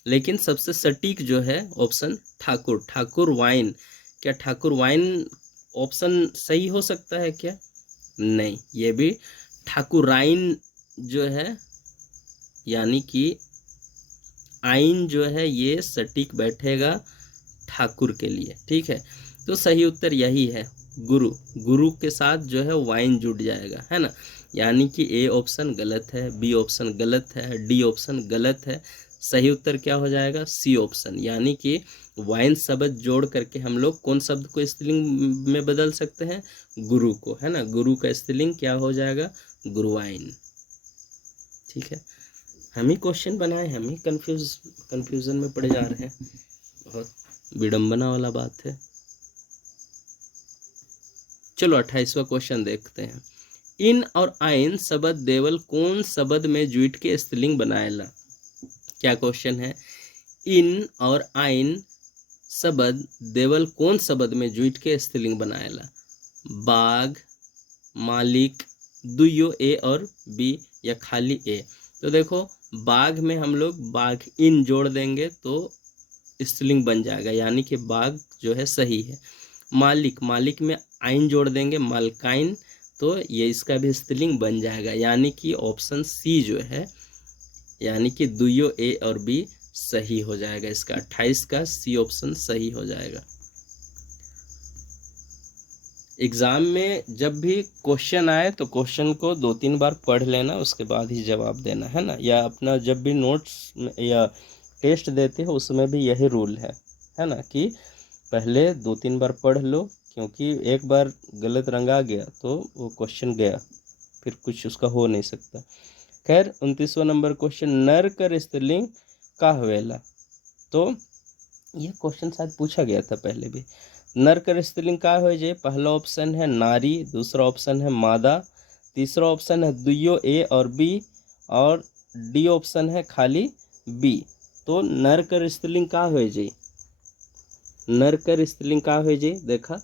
लेकिन सबसे सटीक जो है ऑप्शन ठाकुर, ठाकुर वाइन। क्या ठाकुर वाइन ऑप्शन सही हो सकता है क्या, नहीं, ये भी ठाकुराइन जो है, यानी कि आइन जो है ये सटीक बैठेगा ठाकुर के लिए। ठीक है, तो सही उत्तर यही है, गुरु, गुरु के साथ जो है वाइन जुड़ जाएगा, है ना, यानी कि ए ऑप्शन गलत है, बी ऑप्शन गलत है, डी ऑप्शन गलत है। सही उत्तर क्या हो जाएगा, सी ऑप्शन, यानी कि वाइन शब्द जोड़ करके हम लोग कौन शब्द को स्त्रीलिंग में बदल सकते हैं, गुरु को, है ना, गुरु का स्त्रीलिंग क्या हो जाएगा, गुरुवाइन। ठीक है, हम ही क्वेश्चन बनाए, हम ही कंफ्यूजन में पड़े जा रहे हैं, बहुत विडंबना वाला बात है। चलो 28वां क्वेश्चन देखते हैं। इन और आइन शब्द देवल कौन शब्द में जुट के स्त्रीलिंग बनाएला। क्या क्वेश्चन है, इन और आइन शब्द देवल कौन शब्द में जुट के स्त्रीलिंग बनाएला। बाघ, मालिक, दुयो ए और बी या खाली ए। तो देखो बाघ में हम लोग बाघ इन जोड़ देंगे तो स्त्रीलिंग बन जाएगा, यानी कि बाघ जो है सही है। मालिक, मालिक में आइन जोड़ देंगे मालकाइन, तो ये इसका भी स्त्रीलिंग बन जाएगा, यानी कि ऑप्शन सी जो है, यानी कि दुयो ए और बी सही हो जाएगा। इसका 28 का सी ऑप्शन सही हो जाएगा। एग्ज़ाम में जब भी क्वेश्चन आए तो क्वेश्चन को 2-3 बार पढ़ लेना, उसके बाद ही जवाब देना है ना। या अपना जब भी नोट्स या टेस्ट देते हो उसमें भी यही रूल है ना, कि पहले 2-3 बार पढ़ लो, क्योंकि एक बार गलत रंग आ गया तो वो क्वेश्चन गया, फिर कुछ उसका हो नहीं सकता। खैर 29वां नंबर क्वेश्चन, नर कर स्त्रीलिंग का हवेला। तो ये क्वेश्चन शायद पूछा गया था पहले भी। नर कर स्त्रीलिंग का हो जाए, पहला ऑप्शन है नारी, दूसरा ऑप्शन है मादा, तीसरा ऑप्शन है दुइयो ए और बी, और डी ऑप्शन है खाली बी। तो नर कर स्त्रीलिंग का हो जाए, नर कर स्त्रीलिंग का हो जाए, देखा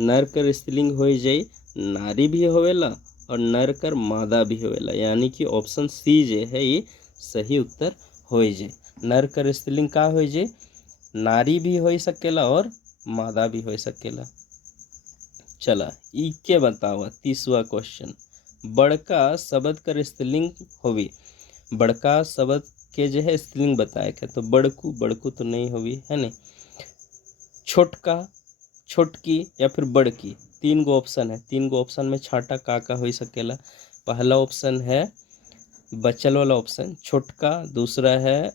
नर कर स्त्रीलिंग हो जाए, नारी भी होवेला और नर कर मादा भी होवेला, यानी कि ऑप्शन सी जो है ये सही उत्तर हो जाए। नर कर स्त्रीलिंग का हो जाए, नारी भी हो सकेला और मादा भी हो सकेला। चला ई के बतावा 30वां क्वेश्चन, बड़का शब्द कर स्त्रीलिंग होवी। बड़का शब्द के जो है स्त्रीलिंग बताए के, तो बड़कू, बड़कू तो नहीं होवी है नहीं। छोटका, छोटकी या फिर बड़की, 3 गो ऑप्शन है, 3 गो ऑप्शन में छाटा का हो सकेला। पहला ऑप्शन है बचल वाला ऑप्शन छोटका, दूसरा है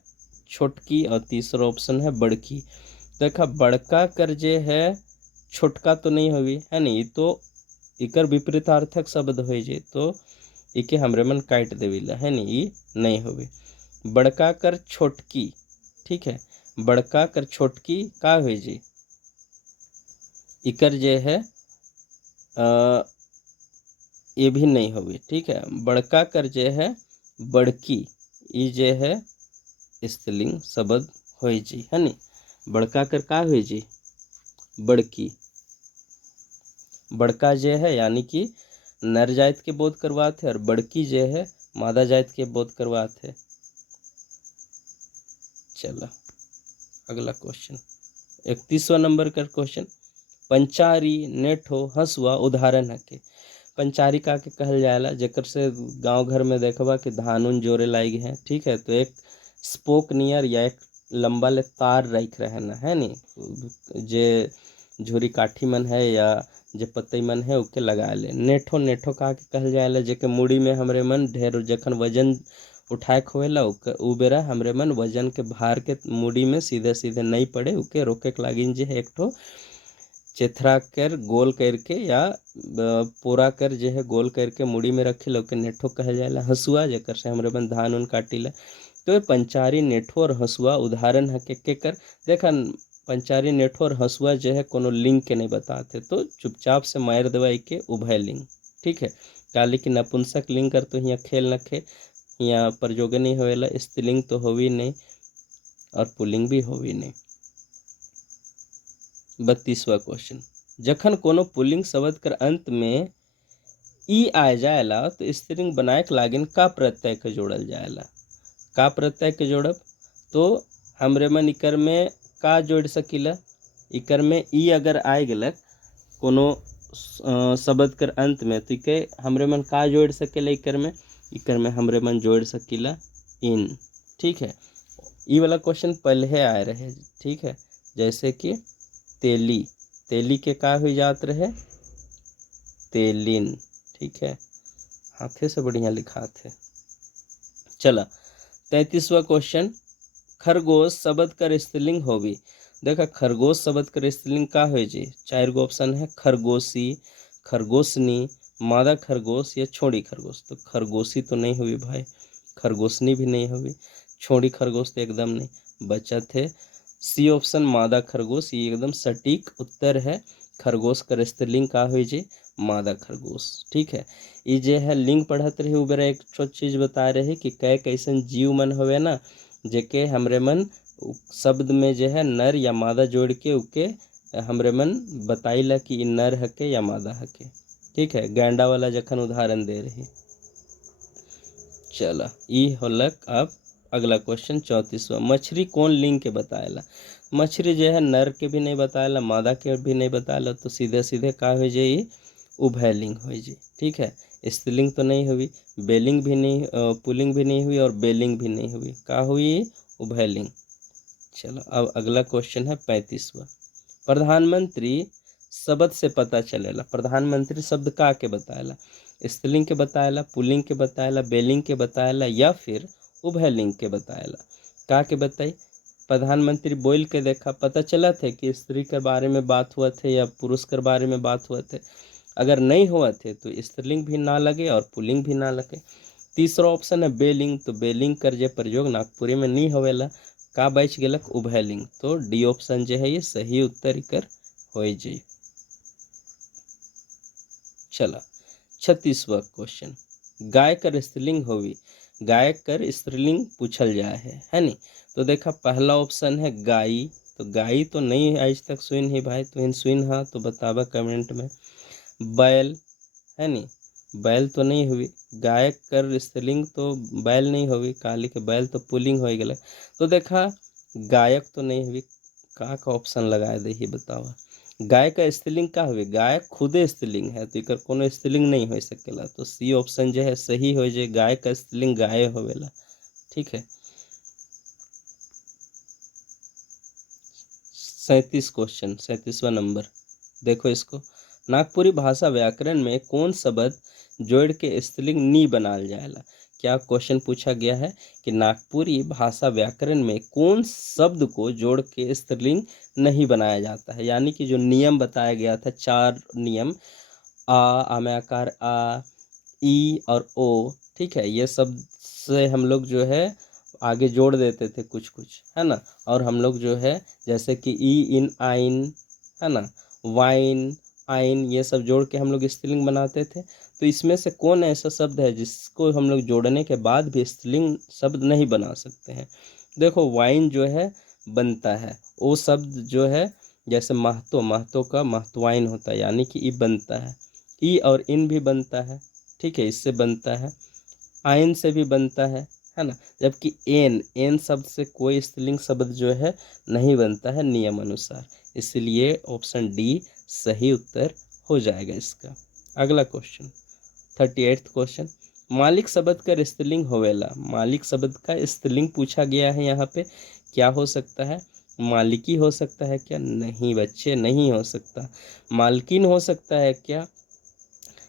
छोटकी और तीसरा ऑप्शन है बड़की। देखा बड़का कर जे है छोटका तो नहीं होगी है नहीं, तो इकर विपरीतार्थक शब्द हो जे, तो इके हमरे मन काट देविला है नहीं, ये नहीं होगी। बड़का कर छोटकी, ठीक है, बड़का कर छोटकी का हो जे, इकर जे है ये भी नहीं होगी, ठीक है। बड़का कर जे है बड़की, ये जे है स्त्रीलिंग शब्द हो जी है नी। बड़का कर का हो जी, बड़की, बड़का जे है यानी कि नर जात के बोध करवाते, और बड़की जे है मादा जात के बोध करवाते। चला अगला क्वेश्चन, 31वां नंबर का क्वेश्चन, पंचारी नेठो हंसुआ उदाहरण है के। पंचारी का के कहल जाएला, जेकर से गांव घर में देखबा कि धान उन जोरे लाइग है, ठीक है। तो एक स्पोक नियर या एक लंबा ले तार रख रहे ना है नी, जे झुरी काठी मन है या जे पतई मन है उके लगा ले। नेठो, नेठो का के कहल जाएला, जेके मुड़ी में हमरे मन ढेर जखन वजन उठाए होवेला उ बेरा हमरे मन वजन के भार के मुड़ी में सीधे सीधे नहीं पड़े, उके रोके के लागिन जे है एक ठो चेथरा कर गोल करके या पूरा कर जो है गोल करके मुड़ी में रखे लोग के नेठो कहल जाएला। हंसुआ जेकर से हमरे मन धान उन काटिला। तो ये पंचारी नेठो और हंसुआ उदाहरण है के कर। देखा पंचारी नेठो और हंसुआ जो है कोनो लिंग के नहीं बताते, तो चुपचाप से मार दवाई के उभय लिंग, ठीक है। काली की नपुंसक लिंग कर तो यहाँ खेल नखे, यहाँ प्रयोगे नहीं होएला, स्त्रीलिंग तो होवी नहीं और पुल्लिंग भी होवी नहीं। 32वां क्वेश्चन, जखन कोनो पुल्लिंग शब्द कर अंत में ई आ जाएला तो स्त्रीलिंग बनाए के लागिन का प्रत्यय के जोड़ल जाएला। का प्रत्यय के जोड़ब, तो हमरे मन इकर में का जोड़ सकीला, इकर में ई अगर आए गलक कोनो शब्द कर अंत में, तो इके हमरे मन का जोड़ सकेला, इकर में हमरे मन जोड़ सकीला इन, ठीक है। ई वाला क्वेश्चन पहले आए रहे, ठीक है। जैसे कि तेली, तेली के का हो जात रहे, तेलिन, ठीक है। हाथे से बढ़िया लिखा थे। चला 33वां क्वेश्चन, खरगोश शब्द कर स्त्रीलिंग होगी। देखा खरगोश शब्द कर स्त्रीलिंग का हो जी, 4 गो ऑप्शन है, खरगोशी, खरगोशनी, मादा खरगोश या छोड़ी खरगोश। तो खरगोशी तो नहीं हुई भाई, खरगोशनी भी नहीं हुई, छोड़ी खरगोश तो एकदम नहीं। बचा थे सी ऑप्शन मादा खरगोश, ये एकदम सटीक उत्तर है। खरगोश कर स्त्रीलिंग का हो जी, मादा खरगोश, ठीक है। ये जे है लिंग पढ़त रही उ बेरा एक छोट चीज बता रहे कि कै कैसन जीव मन होवे ना, जेके हमरे मन शब्द में जो है नर या मादा जोड़ के उके हमरे मन बताइला कि नर हके या मादा हके, ठीक है। गैंडा वाला जखन उदाहरण दे रही। चला ई होलक अब अगला क्वेश्चन 34वां, मछली कौन लिंग के बताएला। मछली जो है नर के भी नहीं बताएला, मादा के भी नहीं बताएला, तो सीधे सीधे का हो जाए, उभय लिंग हो जाए, ठीक है। स्त्रीलिंग तो नहीं हुई, बेलिंग भी नहीं, पुलिंग भी नहीं हुई और बेलिंग भी नहीं हुई, का हुई, उभय लिंग। चलो अब अगला क्वेश्चन है 35वां, प्रधानमंत्री शब्द से पता चलेला। प्रधानमंत्री शब्द का के बताएला, स्त्रीलिंग के बताएला, पुल्लिंग के बताएला, बेलिंग के बताएला या फिर उभयलिंग के बताएला। का के बताई, प्रधानमंत्री बोल के देखा, पता चला थे कि स्त्री के बारे में बात हुआ थे या पुरुष के बारे में बात हुआ थे। अगर नहीं हुआ थे तो स्त्रीलिंग भी ना लगे और पुल्लिंग भी ना लगे। तीसरा ऑप्शन है बेलिंग, तो बेलिंग कर जे प्रयोग नागपुरी में नहीं होवेला। का बच गेलक उभयलिंग, तो डी ऑप्शन जो है ये सही उत्तर कर हो जाए। चला 36वां क्वेश्चन, गाय कर स्त्रीलिंग होवी, गाय कर स्त्रीलिंग पूछल जाए है नी। तो देखा पहला ऑप्शन है गाई, तो गाई तो नहीं आज तक सुन ही भाई, तो इन सुन हाँ तो बतावा कमेंट में। बैल है नी, बैल तो नहीं हुई। गाय कर स्त्रीलिंग तो बैल नहीं हुई, काली के बैल तो पुल्लिंग हो गए। तो देखा गायक तो नहीं हुई, का ऑप्शन लगाए दे ही बतावा। गाय का स्त्रीलिंग का हुई, गाय खुदे स्त्रीलिंग है तो इकर कोनो स्त्रीलिंग नहीं हो सकेला, तो सी ऑप्शन जो है सही हो जाए, गाय का स्त्रीलिंग गाय होवेला। ठीक है। 37 क्वेश्चन, 37वां नंबर देखो इसको, नागपुरी भाषा व्याकरण में कौन शब्द जोड़ के स्त्रीलिंग नी बनाल जाएला। क्या क्वेश्चन पूछा गया है कि नागपुरी भाषा व्याकरण में कौन शब्द को जोड़ के स्त्रीलिंग नहीं बनाया जाता है, यानी कि जो नियम बताया गया था 4 नियम, आ में आकार आ, ई और ओ, ठीक है, ये सब से हम लोग जो है आगे जोड़ देते थे कुछ कुछ, है ना। और हम लोग जो है जैसे कि ई इन आइन, है ना, वाइन आइन, ये सब जोड़ के हम लोग स्त्रीलिंग बनाते थे। तो इसमें से कौन ऐसा शब्द है जिसको हम लोग जोड़ने के बाद भी स्त्रीलिंग शब्द नहीं बना सकते हैं। देखो वाइन जो है बनता है, वो शब्द जो है जैसे महतो, महतो का महतवाइन होता है, यानी कि ई बनता है। ई और इन भी बनता है, ठीक है, इससे बनता है। आयन से भी बनता है ना। जबकि एन, एन शब्द से कोई स्त्रीलिंग शब्द जो है नहीं बनता है नियम अनुसार, इसलिए ऑप्शन डी सही उत्तर हो जाएगा इसका। अगला क्वेश्चन 38 क्वेश्चन, मालिक शब्द का स्त्रीलिंग होवेला, मालिक शब्द का स्त्रीलिंग पूछा गया है यहाँ पे। क्या हो सकता है, मालिकी हो सकता है क्या, नहीं बच्चे नहीं हो सकता। मालकिन हो सकता है क्या,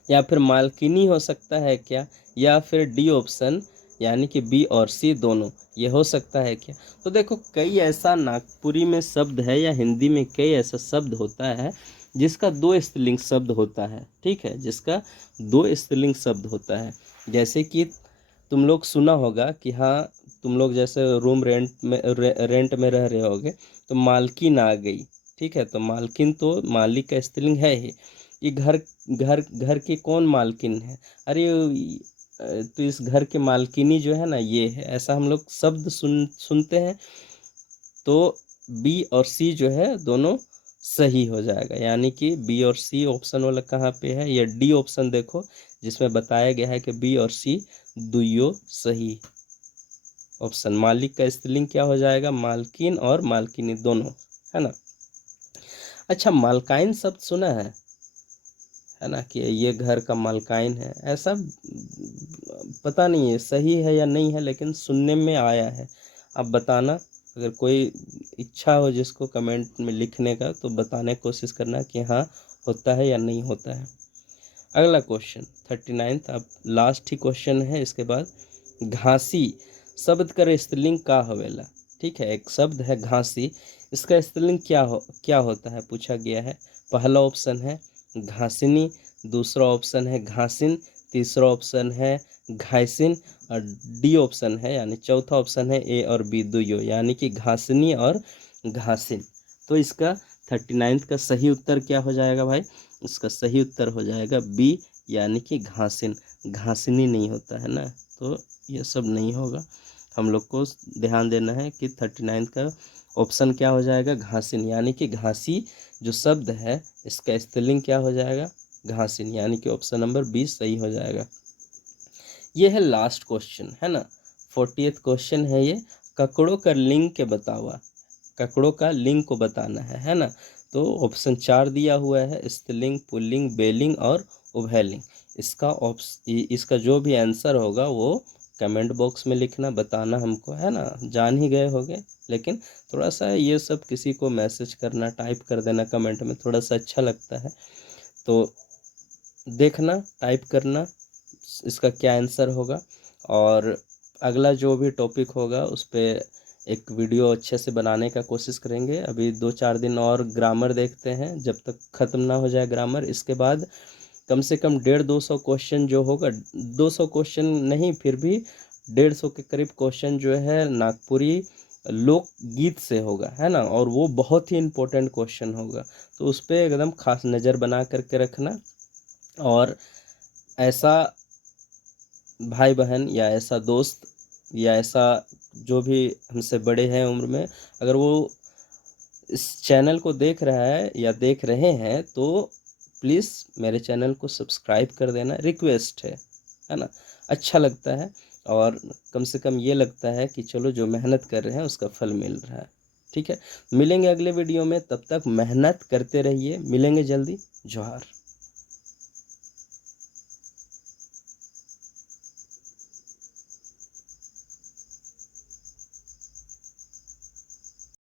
या फिर मालकिनी हो सकता है क्या, या फिर डी ऑप्शन यानी कि बी और सी दोनों, ये हो सकता है क्या। तो देखो कई ऐसा नागपुरी में शब्द है या हिंदी में कई ऐसा शब्द होता है जिसका 2 स्त्रीलिंग शब्द होता है, ठीक है, जिसका 2 स्त्रीलिंग शब्द होता है। जैसे कि तुम लोग सुना होगा कि हाँ, तुम लोग जैसे रूम रेंट में रह रहे होगे तो मालकिन आ गई, ठीक है, तो मालकिन तो मालिक का स्त्रीलिंग है ही। ये घर घर घर की कौन मालकिन है, अरे तो इस घर के मालकिनी जो है ना ये है, ऐसा हम लोग शब्द सुनते हैं। तो बी और सी जो है दोनों सही हो जाएगा, यानी कि बी और सी ऑप्शन वाला कहाँ पे है, या डी ऑप्शन देखो जिसमें बताया गया है कि बी और सी दुइयो सही ऑप्शन। मालिक का स्त्रीलिंग क्या हो जाएगा, मालकिन और मालकिनी दोनों, है ना। अच्छा, मालकाइन शब्द सुना है ना, कि ये घर का मालकाइन है, ऐसा पता नहीं है सही है या नहीं है, लेकिन सुनने में आया है। आप बताना, अगर कोई इच्छा हो जिसको कमेंट में लिखने का तो बताने की कोशिश करना कि हाँ होता है या नहीं होता है। अगला क्वेश्चन 39, अब लास्ट ही क्वेश्चन है इसके बाद। घासी शब्द का स्त्रीलिंग का हवेला, ठीक है, एक शब्द है घासी, इसका स्त्रीलिंग क्या होता है पूछा गया है। पहला ऑप्शन है घासिनी, दूसरा ऑप्शन है घासिन, तीसरा ऑप्शन है घासिन, और डी ऑप्शन है यानी चौथा ऑप्शन है ए और बी दुयो, यानी कि घासनी और घासिन। तो इसका 39 का सही उत्तर क्या हो जाएगा भाई, इसका सही उत्तर हो जाएगा बी, यानी कि घासिन। घासनी नहीं होता है ना, तो ये सब नहीं होगा। हम लोग को ध्यान देना है कि 39 का ऑप्शन क्या हो जाएगा, घासिन, यानी कि घासी जो शब्द है इसका स्पेलिंग क्या हो जाएगा, घासिन, यानी कि ऑप्शन नंबर 20 सही हो जाएगा। ये है लास्ट क्वेश्चन, है ना, 40th क्वेश्चन है ये। ककड़ों का लिंग के बतावा, ककड़ों का लिंग को बताना है ना। तो ऑप्शन 4 दिया हुआ है, स्त्रीलिंग, पुल्लिंग, बेलिंग और उभयलिंग। इसका जो भी आंसर होगा वो कमेंट बॉक्स में लिखना, बताना हमको, है ना, जान ही गए होगे। लेकिन थोड़ा सा ये सब किसी को मैसेज करना, टाइप कर देना कमेंट में, थोड़ा सा अच्छा लगता है। तो देखना, टाइप करना इसका क्या आंसर होगा, और अगला जो भी टॉपिक होगा उस पर एक वीडियो अच्छे से बनाने का कोशिश करेंगे। अभी 2-4 दिन और ग्रामर देखते हैं, जब तक ख़त्म ना हो जाए ग्रामर। इसके बाद कम से कम 150-200 क्वेश्चन जो होगा, 200 क्वेश्चन नहीं, फिर भी 150 के करीब क्वेश्चन जो है नागपुरी लोकगीत से होगा, है ना, और वो बहुत ही इम्पोर्टेंट क्वेश्चन होगा। तो उस पर एकदम खास नज़र बना करके रखना। और ऐसा भाई बहन या ऐसा दोस्त या ऐसा जो भी हमसे बड़े हैं उम्र में, अगर वो इस चैनल को देख रहा है या देख रहे हैं, तो प्लीज़ मेरे चैनल को सब्सक्राइब कर देना, रिक्वेस्ट है ना। अच्छा लगता है, और कम से कम ये लगता है कि चलो जो मेहनत कर रहे हैं उसका फल मिल रहा है। ठीक है, मिलेंगे अगले वीडियो में, तब तक मेहनत करते रहिए, मिलेंगे जल्दी। जोहार।